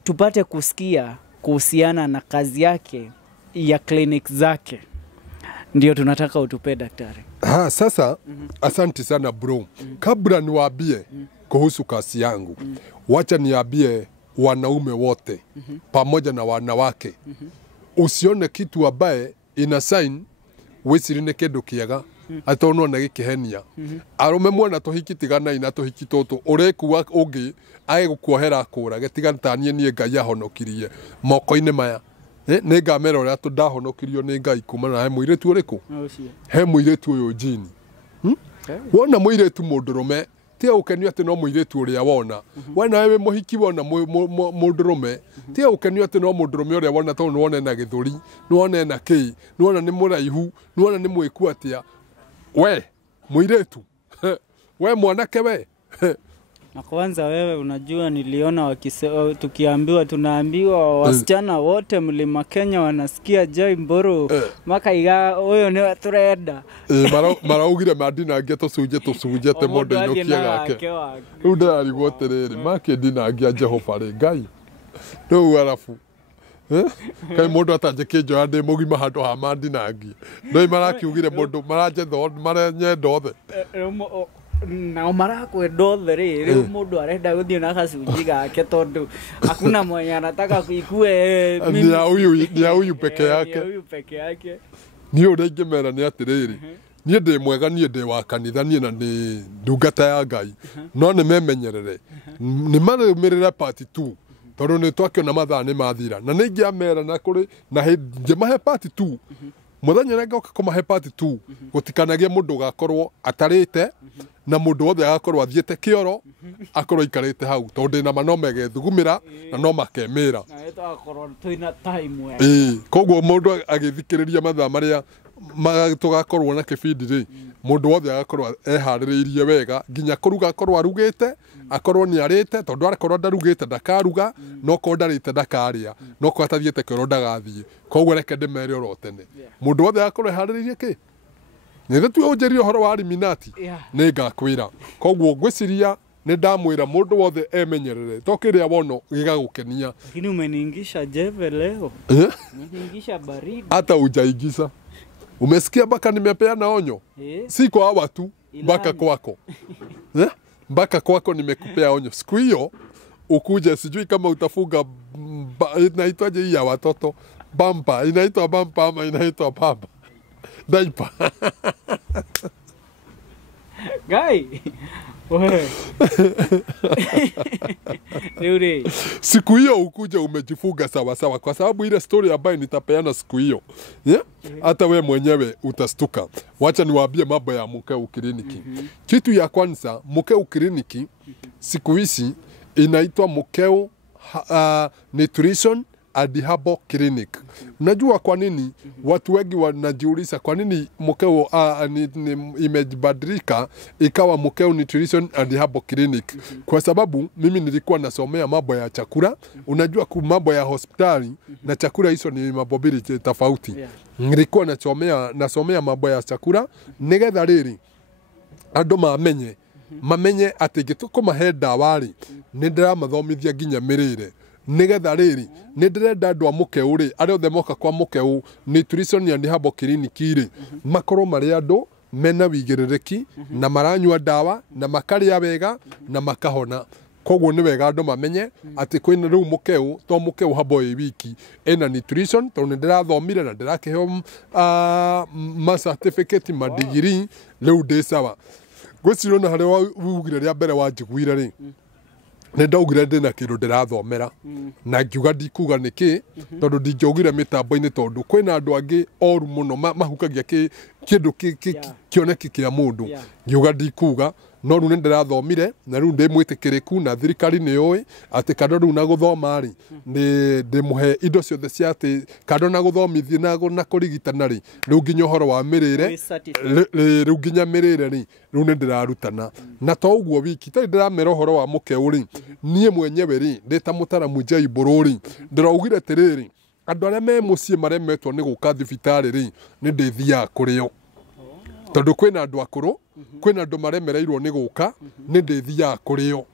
tupate kusikia kuhusiana na kazi yake ya clinic zake. Ndio tunataka utupe daktari. Sasa asanti sana bro. Kabla niwaambie kuhusu kazi yangu, wacha niambie wanaume wote pamoja na wanawake, usione kitu ambaye ina sign wisirine kindu kiega atono na gikihenia arume mwana tohikitigana ina tohiki toto urekuwa ungi age gukuohera kura getiga tanie nie Ngai ahonokirie moko-ine maya ne ngamera uria tundahonokirio ni Ngai kumana na he muiretu uriku he muiretu uyu jini wona muiretu mundurume tia ukenio ati no muiretu uria wona wena wewe muhiki wona mundurume tia ukenio ati no mundurume uria wona to wona na githuri wona na kii wona ni muraihu wona ni mwiku atia we muiretu we mwanake we na kwanza wewe unajua niliona tukiambiwa tunaambiwa wasichana wote Mlima Kenya wanasikia Joy Mburu makaiga huyo ni turenda maraugire madinangia tucunjete mondo inokia gake unda ari gwoterere makindinangia Jehova ri Ngai no arafu kai mondo atanjekinjo ande mugima handu ha madinangia no marakiugire mondo maranje marenye ndothe na marakwenda othe riu mundu arenda guthii na gacunji gake tondu hakuna mwenye anataka kuikue ni huyu peke yake ni uria ingimera ni atiriri nie ndi mwega nie ndi wa kanitha nie na ni ndungata ya Ngai no ni memenyerere ni marumirire part 2 tondu ni twakiona mathaa ni mathira na ni ngiamera na kuri na ngimahe part 2 muthenya na ngoka kumahe part 2 gutikanagie mundu gakorwo atarite na mundu wothe agakorwo athiete kioro akorwo ikarite hau tondu na manome gethugumira na no makemira na etakorwo twina time koguo mundu agithikiriria mathaa maria tugakorwo na kibindi ri mundu wothe agakorwo ehaririirie wega nginya kuruga akorwo arugite akorwo ni arite tondu akorwo ndarugite ndakaruga no ko ndarite ndakaria no ko atathiete kioro ndagathie koguo reke ndimere oro tene mundu wothe agakorwo ehaririirie ki nithe tu unjeri uhoro wa Illuminati ni ngakwira koguo ngwiciria ni ndamwira mundu wothe emenyerere tokiria wono gigagukenia lakini umeniingisha jeve leo umeniingisha baridi hata ujaingisha umesikia mpaka nimepeana onyo si kwa watu mpaka kwako mpaka kwako nimekupea onyo siku hiyo ukuje sijui kama utafunga inaitwaje hii ya watoto bampa inaitwa bampa ama inaitwa bamba diaper Guy wewe siku hiyo ukuje umejifunga sawa sawa kwa sababu ile story ambayo nitapeana siku hiyo hata we mwenyewe utastuka. Wacha niwaambie mambo ya Mukeu Kliniki. Kitu ya kwanza Mukeu Kliniki siku hizi inaitwa Mukeu Nutrition and Herbal Clinic. Unajua kwa nini watu wengi wanajiuliza kwa nini Mukeu imebadilika ikawa Mukeu Nutrition and Herbal Clinic? Kwa sababu mimi nilikuwa nasomea mambo ya chakula. Unajua mambo ya hospitali na chakula hizo ni mambo mbili tofauti. Nilikuwa nasomea mambo ya chakula nigetha riri andu mamenye ati gituko mahe ndawa ri ni ndiraamathomithia nginya mirire nigetha riri ni ndirenda andu a Mukeu ri aria othe moka kwa Mukeu Nutrition and Herbal Clinic ri makorwo mari andu mena wigiririki na maranyua ndawa na makaria wega na makahona. Koguo ni wega andu mamenye ati kwina riu Mukeu to Mukeu Herbal wiki ena nutrition to ni ndirathomire na ndirakiheo ma certificate ma degree riu ndi sawa. Gwiciro na haria wugire ria mbere wanjiguire ri ni ndaugire ndina kindu ndirathomera na ngiuga ndikuga niki tondu ndingiugire mitambo-ini tondu kwina andu angi oru muno mahukagia kindu kioneki kia mundu ngiuga ndikuga no riu ni ndirathomire na riu ndi mwitikiriku na thirikari ni yoi ati kando riu na guthoma ri ndi muhe indo ciothe cia ati kando na guthomithia na kurigitana ri riu nginya uhoro wa mirire riu nginya mirire ri riu ni ndirarutana na to uguo wiki tari ndiramera uhoro wa Mukeu ri nie mwenyewe ri ndita mutaramu Joy Mburu ri ndiraugire tiriri andu aria me mucii maremetwo ni guka thibitari ri ni ndithia kurio tondu kwina andu akuru kwina andu maremereirwo ni guka ni ndithia kurio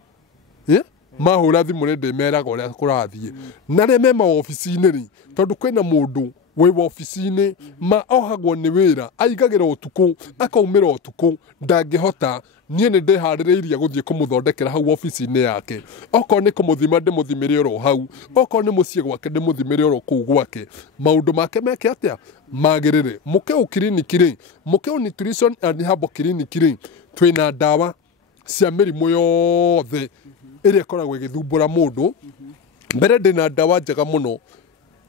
mahura thimu rä ndä meraga å rä a kå rathiä na rä me maobici-inä rä tondå kwä na må ndå wä wobici-inä ma ohagwo nä wä ra aingagä ra å tukå akaumä ra å tukå ndangä hota niä nä ndä harä rä irie gå thiä kå må thondekera hau obici-inä yake okorwo nä kå må thima ndä må thimä re oro hau okorwo nä må ciä gwake ndä må thimä re oro kå u gwake maå ndå make meke atä a magä rä re må kä å kiriniki rä må kä å nutrition and herbal kiriniki rä twä na ndawa cia mä rimå yothe ä rä a ĩkoragwo ĩgä thumbå ra må ndå mbere ndä na ndawa njega må no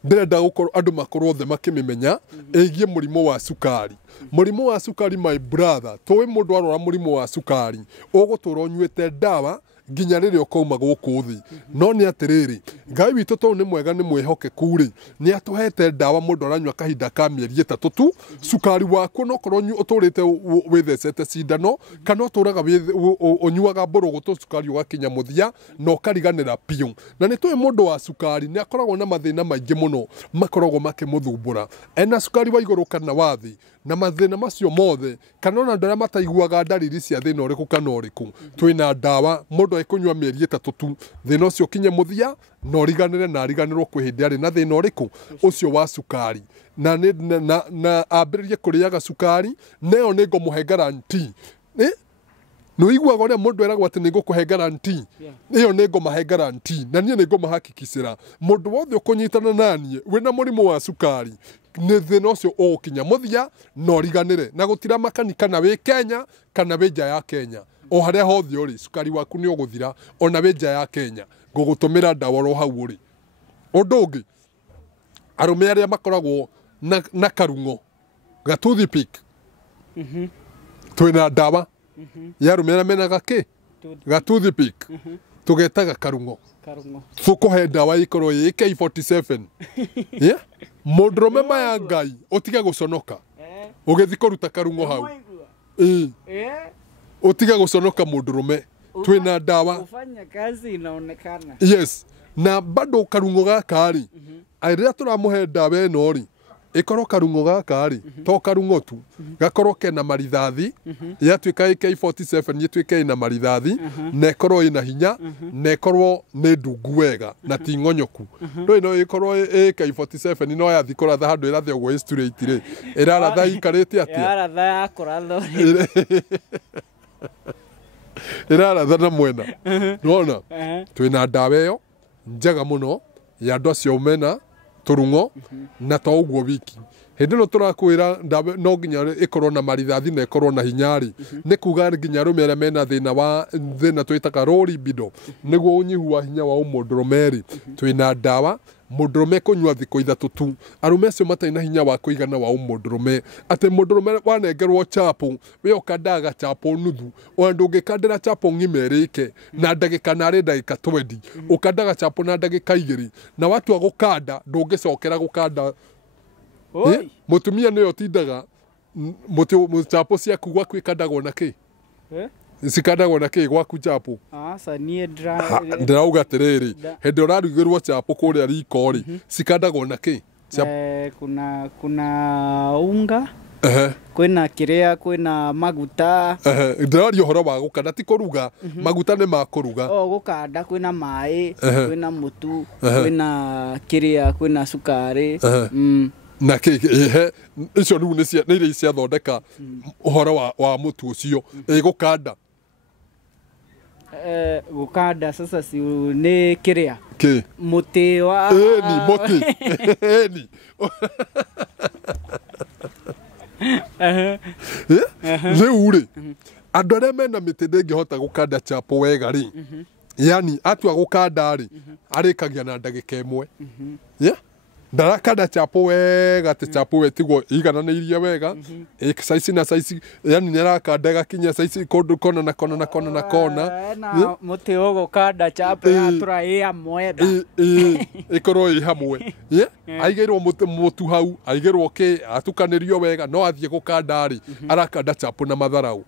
ndĩrenda gũkorwo andũ makorwo othe makĩmĩmenya ĩgiĩ mũrimũ wa cukari. Mũrimũ wa cukari my brother, tũĩ mũndũ arwara mũrimũ wa cukari ũgũtũra ũnyuĩte ndawa nginya rĩrĩa ũkauma gũkũ thĩ. No nĩ atĩrĩrĩ, Ngai witũ tondũ nĩ mwega nĩ mwĩhokeku rĩ, nĩ atũhete ndawa mũndũ aranyua kahinda ka mĩeri ĩtatũ tu. Cukari waku no korwo ũtũrĩte wĩthecete cindano kana ũtũraga ũnyuaga mbũrũgũtũ cukari ũgakinya mũthia na ũkariganĩra piũ. Na nĩ tũĩ mũndũ wa cukari nĩ akoragwo na mathĩna maingĩ mũno makoragwo makĩmũthumbũra. Ena cukari wa igũrũ kana wa thĩ na mathĩna macio mothe kana ona andũ arĩa mataiguaga ndariri cia thĩna ũrĩkũ kana ũrĩkũ, twĩna ndawa mũndũ akũnyua mĩeri ĩtatũ tu thĩna ũcio ũkinye mũthia na ũriganĩre na ariganĩrwo kwĩ hĩndĩ arĩ na thĩna ũrĩkũ ũcio wa cukari na ambĩrĩrie kũrĩaga cukari na ĩyo nĩ ngũmũhe guarantee. Nĩ ũiguaga ũrĩa mũndũ eragwo atĩ nĩ ngũkũhe guarantee, ĩyo nĩ ngũmahe guarantee na niĩ nĩ ngũmahakikicĩra mũndũ wothe ũkũnyitana naniĩ wĩna mũrimũ wa cukari nĩ thĩna ũcio ũgũkinya mũthia na ũriganĩre na gũtira makani kana wĩ Kenya kana wĩ nja ya Kenya. O harĩa hothe ũrĩ cukari waku nĩ ũgũthira ona wĩ nja ya Kenya, ngũgũtũmĩra ndawa oro hau ũrĩ. Ũndũ ũngĩ, arũme arĩa makoragwo na karung'o ga toothpick, twĩna ndawa ya arũme arĩa mena ga toothpick tũgetaga karung'o. Tũkũhe ndawa ikorwo ĩ AK47 mũndũrũme maya Ngai ũtige gũconoka ũgĩthi kũruta karung'o hau ũtige gũconoka mũndũrũme, twĩna ndawa ufanya kazi inaonekana. Yes, na bado karung'o gaka rĩ rĩrĩa tũramũhe ndawa ĩno rĩ ĩkorwo karung'o gaka rĩ to karung'o tu gakorwo kena marithathi yatuĩka AK47 ĩtuĩke ĩna marithathi na ĩkorwo ĩna hinya na ĩkorwo nĩ ndungu wega na ti ng'onyoku. Ndũĩ no ĩkorwo AK47 no yathi kũratha handũ ĩrathe ũguo straight rĩ ĩraratha ikarĩte atĩa Yaratha yakũratha ĩraratha na mwena. Nona twĩna ndawa ĩyo njega mũno ya andũ acio mena tũrung'o na to ũguo wiki. Hĩndĩ ĩno tũrakwĩra ndawa no nginya ĩkorwo na marithathi na ĩkorwo na hinya rĩ, nĩ kuga nginya arũme arĩa mena thĩna twĩtaga low libido nĩguo ũnyihu wa hinya wa ũmũndũrũme rĩ, twĩna ndawa mũndũrũme kũnyua thikũ ithatũ tu. Arũme acio matarĩ na hinya wa kũigana wa ũmũndũrũme, atĩ mũndũrũme wanengerwo chapo we ũkandaga chapo nuthu, ona ndũngĩkandĩra chapo ng'ima ĩrĩke na ndagĩka narĩ ndagĩka 20, ũkandaga chapo na ndagĩka 2 na watua gũkanda ndũngĩcokera gũkanda. Mũtumia nĩyo tindaga chapo ciaku gwaku ikandagwo na kĩ? Cikandagwo na kĩ gwaku chapo? Asa niĩ ndĩrauga atĩrĩrĩ, hĩndĩ ũrarugĩrwo chapo kũrĩa riko rĩ cikandagwo na kĩ? Kuna unga, kwĩna kĩrĩa, kwĩna maguta. Ndĩraria ũhoro wa gũkanda ti kũruga, maguta nĩ ma kũruga. Gũkanda kwĩna maĩ, kwĩna mũtu, kwĩna kĩrĩa, kwĩna cukari. Na icio rĩu nĩ iria ciathondeka ũhoro wa mũtu ũcio gũkanda. Gũkanda sasa si nĩ kĩrĩa mũtĩ wa mũtĩ rĩu rĩ andũ arĩa mena mĩtĩ ndĩngĩhota gũkanda chapo wega rĩ, yani atua gũkanda rĩ arĩkagia na ndagĩka 1. Ndarakanda chapo wega te chapo wetigwo igananĩirie wega saici na saici, yani nĩarakanda gakinya saici kũndũ kona na kona na kona na kona na mũtĩ ũgũkanda chapo yatura ĩ hamwe ĩkorwo ĩ hamwe. Aigĩrwo mũtu hau, aigĩrwo kĩ, atukanĩrio wega, no athiĩ gũkanda rĩ arakanda chapo na matharau.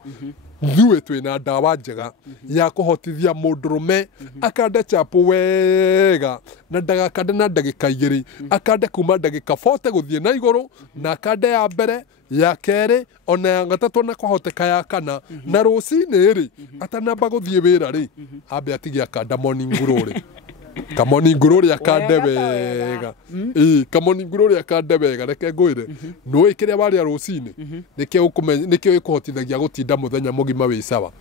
thuä twä na ndawa njega ya kũhotithia mũndũrũme akande chapo wega na ndagakande na ndagĩka 2 akande kuma ndagĩka 40 gũthiĩ na igũrũ na akande ya mbere ya kerĩ ona ya gatatũ na kũhoteka ya kana na rũcinĩ rĩ atanamba gũthiĩ wĩra rĩ ambe atige akanda morning glory kamoni ngururi akande wega kamoni ngururi akande wega reke ngwire nũĩ kĩrĩa warĩa rũcinĩ nĩkĩo gĩkũhotithagia gũtinda mũthenya mũgima wĩ sawa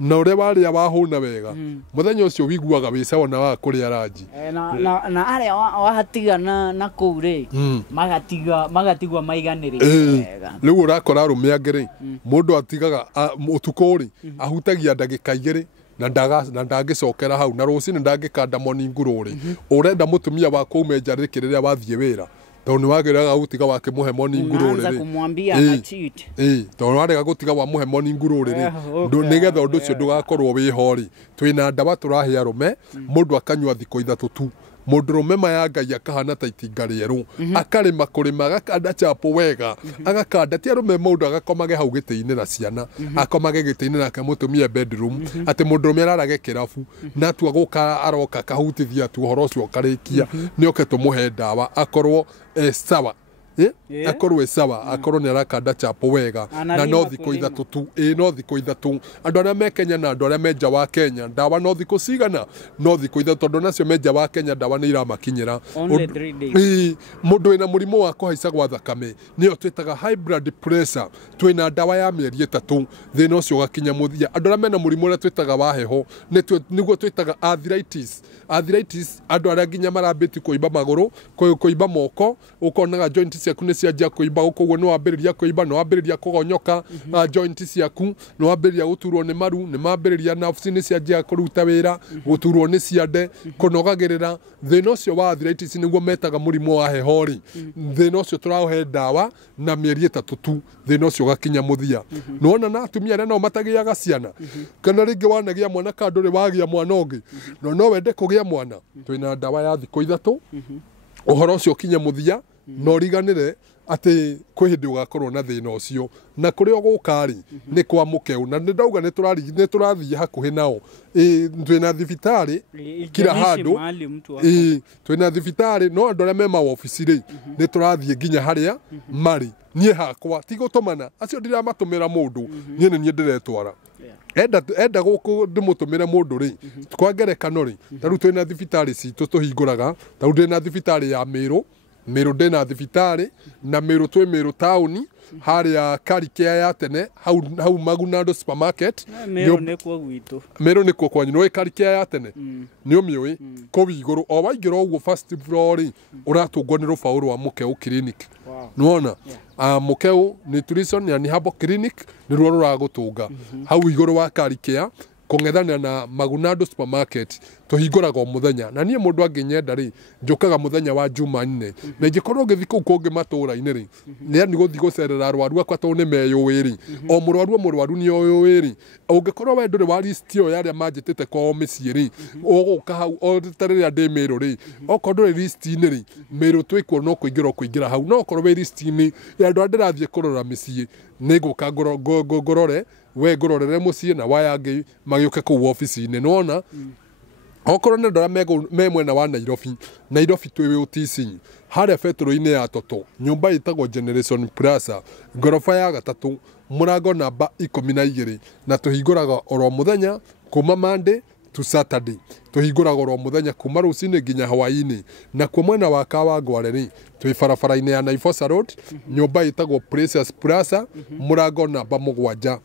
na ũrĩa warĩa wahũna wega mũthenya ũcio wiguaga wĩ sawa na wa kũrĩa ranji na arĩa wahatiga na kũu rĩ magatigwa maiganĩrĩte wega rĩu ũrakora arũme angĩ rĩ mũndũ atigaga ũtukũ rĩ ahutagia ndagĩka 2 na ndangĩcokera hau na rũcinĩ ndangĩkanda morning glory ũrenda mũtumia wa kũumenja rĩkĩ rĩrĩa wathiĩ wĩra tondũ nĩwagĩraga gũtiga wakĩmũhe morning glory tondũ nĩwarega gũtiga wamũhe morning glory rĩ nĩgetha ũndũ ũcio ndũgakorwo wĩho rĩ twĩna ndawa tũrahe arũme mũndũ akanyua thikũ 3 tu mũndũrũme maya Ngai akahana ta itinga rĩerũ akarĩma kũrĩma agakanda chapo wega agakanda ti arũme mũndũ agakomage hau gĩtĩ-inĩ na ciana akomage gĩtĩ-inĩ nake mũtumia bedroom atĩ mũndũrũme ararage kĩrabu na tua gũka aroka kahutithia tu ũhoro ũcio ũkarĩkia nĩoke tũmũhe ndawa akorwo sawa akorwo sawa akorwo nĩ arakanda chapo wega na no thikũ 3 tu no thikũ 3 andũ arĩa me Kenya na andũ arĩa me nja wa Kenya ndawa no thikũ cigana no thikũ 3 tondũ nacio me nja wa Kenya ndawa nĩ iramakinyĩra mũndũ wĩna mũrimũ wa kũhaica gwa thakame nĩyo twĩtaga high blood pressure twĩna ndawa ya mĩeri 3 thĩna ũcio ũgakinya mũthia andũ arĩa mena mũrimũ ũrĩa twĩtaga wa heho nĩguo twĩtaga arthritis andũ arĩa nginya marambĩti kũimba magũrũ kũimba moko ũkonaga joint ciaku nĩ cianjia kũimba koguo nĩ wambĩrĩria kũimba nĩ wambĩrĩria kũgonyoka joint ciaku nĩ wambĩrĩria gũturwo nĩ maru nĩ mambĩrĩria nerves nĩ cianjia kũruta wĩra gũturwo nĩ ciande kũnogagĩrĩra thĩna ũcio wa arthritis nĩguo metaga mũrimũ wa heho rĩ thĩna ũcio tũraũhe ndawa na mĩeri 3 tu thĩna ũcio ũgakinya mũthia nĩwona na atumia arĩa nao matagĩaga ciana kana rĩngĩ wanagĩa mwana kana ndũrĩ wagĩa mwana ũngĩ no wende kũgĩa mwana twĩna ndawa ya thikũ 3 ũhoro ũcio ũkinye mũthia no riganĩre atĩ kwĩ hĩndĩ ũgakorwo na thĩna ũcio na kũrĩa ũgũkarĩ nĩ kwa mũkeu na ndauga nĩ tũrathiĩ hakuhĩ nao twĩna thibitarĩ kila handũ twĩna thibitarĩ no andũ arĩa me maobici rĩ nĩ tũrathiĩ nginya harĩa marĩ niĩ hakwa ti gũtũmana acio ndiramatũmĩra mũndũ niĩ nĩ niĩ ndĩretwara enda gũkũ ndĩmũtũmĩre mũndũ rĩ kwa ngerekano rĩ tarĩu twĩna thibitarĩ citũ tũhingũraga tarĩu ndĩna thibitarĩ ya Mĩrũ ndĩna thibitarĩ na Mĩrũ twĩ Mĩrũ taũni harĩa Karikea ya tene hau Magunado supermarket Mĩrũ nĩkuo gwitũ Mĩrũ nĩkuo kwanyu nĩũĩ Karikea ya tene nĩ ũmĩũĩ kũu igũrũ o waingĩra ũguo first floor rĩ ũratũngwo nĩ rũbaũ rwa Mũkeu clinic nĩwona Mũkeu nutrition yani herbal clinic nĩruo rũragũtũnga hau igũrũ wa Karikea kũng'ethanĩra na Magunado supermarket tũhingũraga mũthenya na niĩ mũndũ angĩnyenda rĩ njũkaga mũthenya wa Jumanne na ingĩkorwo ngĩthiĩ kũu kũngĩ matũũra-inĩ rĩ nĩ gũthiĩ gũcerera arwaru akwa tondũ nĩ meyũĩ rĩ o mũrwaru nĩ oyũĩ rĩ ũngĩkorwo we ndũrĩ wa list ĩyo ya arĩa manjĩtĩte kwao mĩciĩ rĩ ũgũka hau o ta rĩrĩa ndĩ Mĩrũ rĩ okorwo ndũrĩ list-inĩ rĩ Mĩrũ twĩkuo no kũingĩra hau no okorwo wĩ list-inĩ ya andũ arĩa ndĩrathiĩ kũrora mĩciĩ nĩ ngũka ngorore we ngororere mũciĩ na wayangĩ magĩũke kũu ofici-inĩ nĩwona okorwo nĩ andũ arĩa me mwena wa Nairobi twĩ UTC harĩa betũrũ-inĩ ya Toto nyũmba ĩtagwo Generation Plaza ngoroba ya 3 mũrango namba 12 na tũhingũraga oro mũthenya kuma Monday to Saturday tũhingũraga oro mũthenya kuma rũcinĩ nginya hwaĩ-inĩ na kwa mwena wa Kawangware rĩ twĩ barabara-inĩ ya Naivasha Road nyũmba ĩtagwo Precious Plaza mũrango namba 7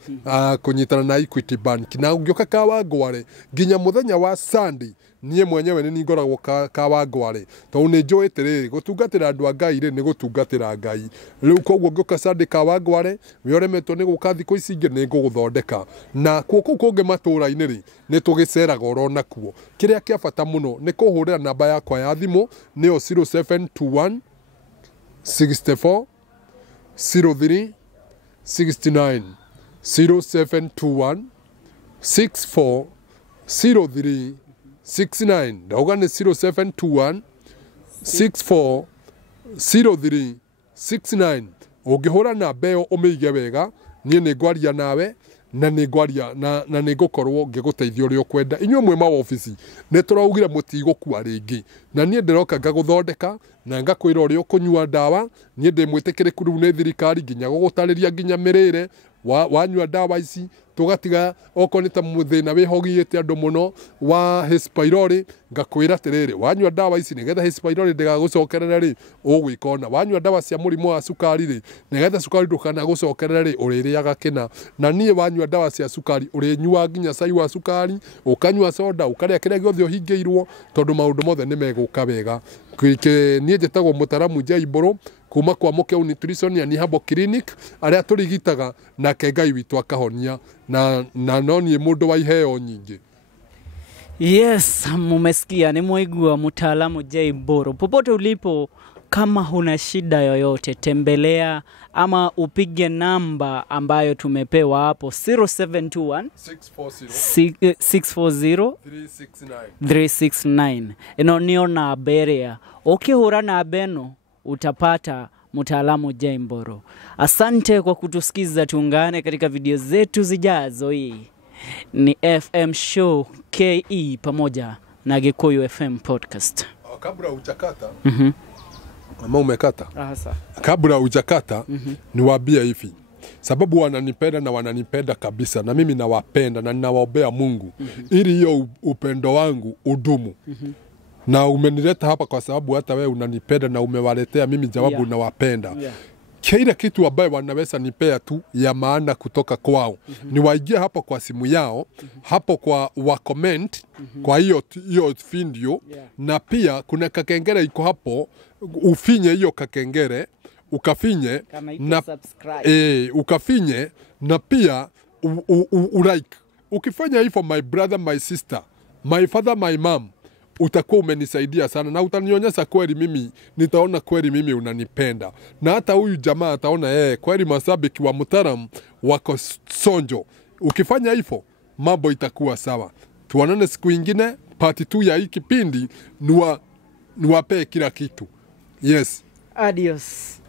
kũnyitana na Equity Bank na ũngĩũka Kawangware nginya mũthenya wa Sunday niĩ mwenyewe nĩ ningoragwo Kawangware tondũ nĩ njũĩ atĩrĩrĩ gũtungatĩra andũ a Ngai rĩ nĩ gũtungatĩra Ngai rĩu koguo ngĩũka Sunday Kawangware wĩ ũremetwo nĩ gũka thikũ ici ingĩ nĩ ngũgũthondeka na kũu kũngĩ matũũra-inĩ rĩ nĩ tũgĩceraga oro nakuo kĩrĩa kĩa bata mũno nĩ kũhũrĩra namba yakwa ya thimũ nĩyo 0721 64 03 69 0721 64 03 69 ndauga nĩ 0721 64 03 69 ũngĩhũra namba ĩyo ũmĩige wega niĩ nĩ ngwaria nawe na nĩ ngwaria na nĩ ngũkorwo ngĩgũteithia ũrĩa ũkwenda. Inyuĩ mwe maobici nĩ tũraugire mũtigũkua rĩngĩ, na niĩ ndĩroka ngagũthondeka na ngakwĩra ũrĩa ũkũnyua ndawa. Niĩ ndĩ mwĩtĩkĩrĩku rĩu nĩ thirikari nginya gũgũtarĩria nginya mĩrĩre wanyua ndawa ici, tugatiga okorwo nĩ ta mũthĩna wĩhogiĩte andũ mũno wa H pylori, ngakwĩra atĩrĩrĩ, wanyua ndawa ici nĩgetha H pylori ndĩgagũcokerere rĩ, ũgwĩka ũna. Wanyua ndawa cia mũrimũ wa cukari rĩ, nĩgetha cukari ndũkanagũcokerere rĩ, ũrĩrĩaga kĩna. Na niĩ wanyua ndawa cia cukari ũrĩnyua nginya cai wa cukari, ũkanyua soda, ũkarĩa kĩrĩa gĩothe ũhingĩirwo, tondũ maũndũ mothe nĩ megũka wega. Niĩ njĩtagwo Mũtaramu J Mbũrũ kuma kwa Mukeu Nutrition and Herbal Clinic, arĩa tũrigitaga nake Ngai witũ akahonia, na no niĩ mũndũ wa iheo nyingĩ. Yes, mumesikia ni mwaigua Mtaalamu J Mbũrũ. Popote ulipo, kama huna shida yoyote, tembelea ama upige namba ambayo tumepewa hapo 0721 640 369. Ino niyo namba area. Ukihura namba eno utapata Mtaalamu J Mbũrũ. Asante kwa kutusikiza, tuungane katika video zetu zijazo. Hii ni FM Show KE pamoja na Gikuyu FM Podcast. Kabla hujakata, ama umekata? Sasa. Kabla hujakata, niwaambie hivi. Sababu wananipenda na wananipenda kabisa, na mimi nawapenda na ninawaombea Mungu ili hiyo upendo wangu udumu. Na umenileta hapa kwa sababu hata wewe unanipenda na umewaletea mimi jawabu nawapenda. Kila kitu ambayo wanaweza nipea tu ya maana kutoka kwao, ni waingie hapo kwa simu yao, hapo kwa wa comment kwa hiyo video, na pia kuna kakengele iko hapo, ufinye hiyo kakengele, ukafinye na subscribe. Ukafinye na pia like. Ukifanya hivyo, my brother, my sister, my father, my mom, utakuwa umenisaidia sana na utanionyesha kweli mimi, nitaona kweli mimi unanipenda. Na hata huyu jamaa ataona kweli mashabiki wa Mtaalamu wako sonjo. Ukifanya hivyo, mambo itakuwa sawa. Tuonane siku nyingine, part 2 ya hii kipindi, niwape kila kitu. Yes. Adios.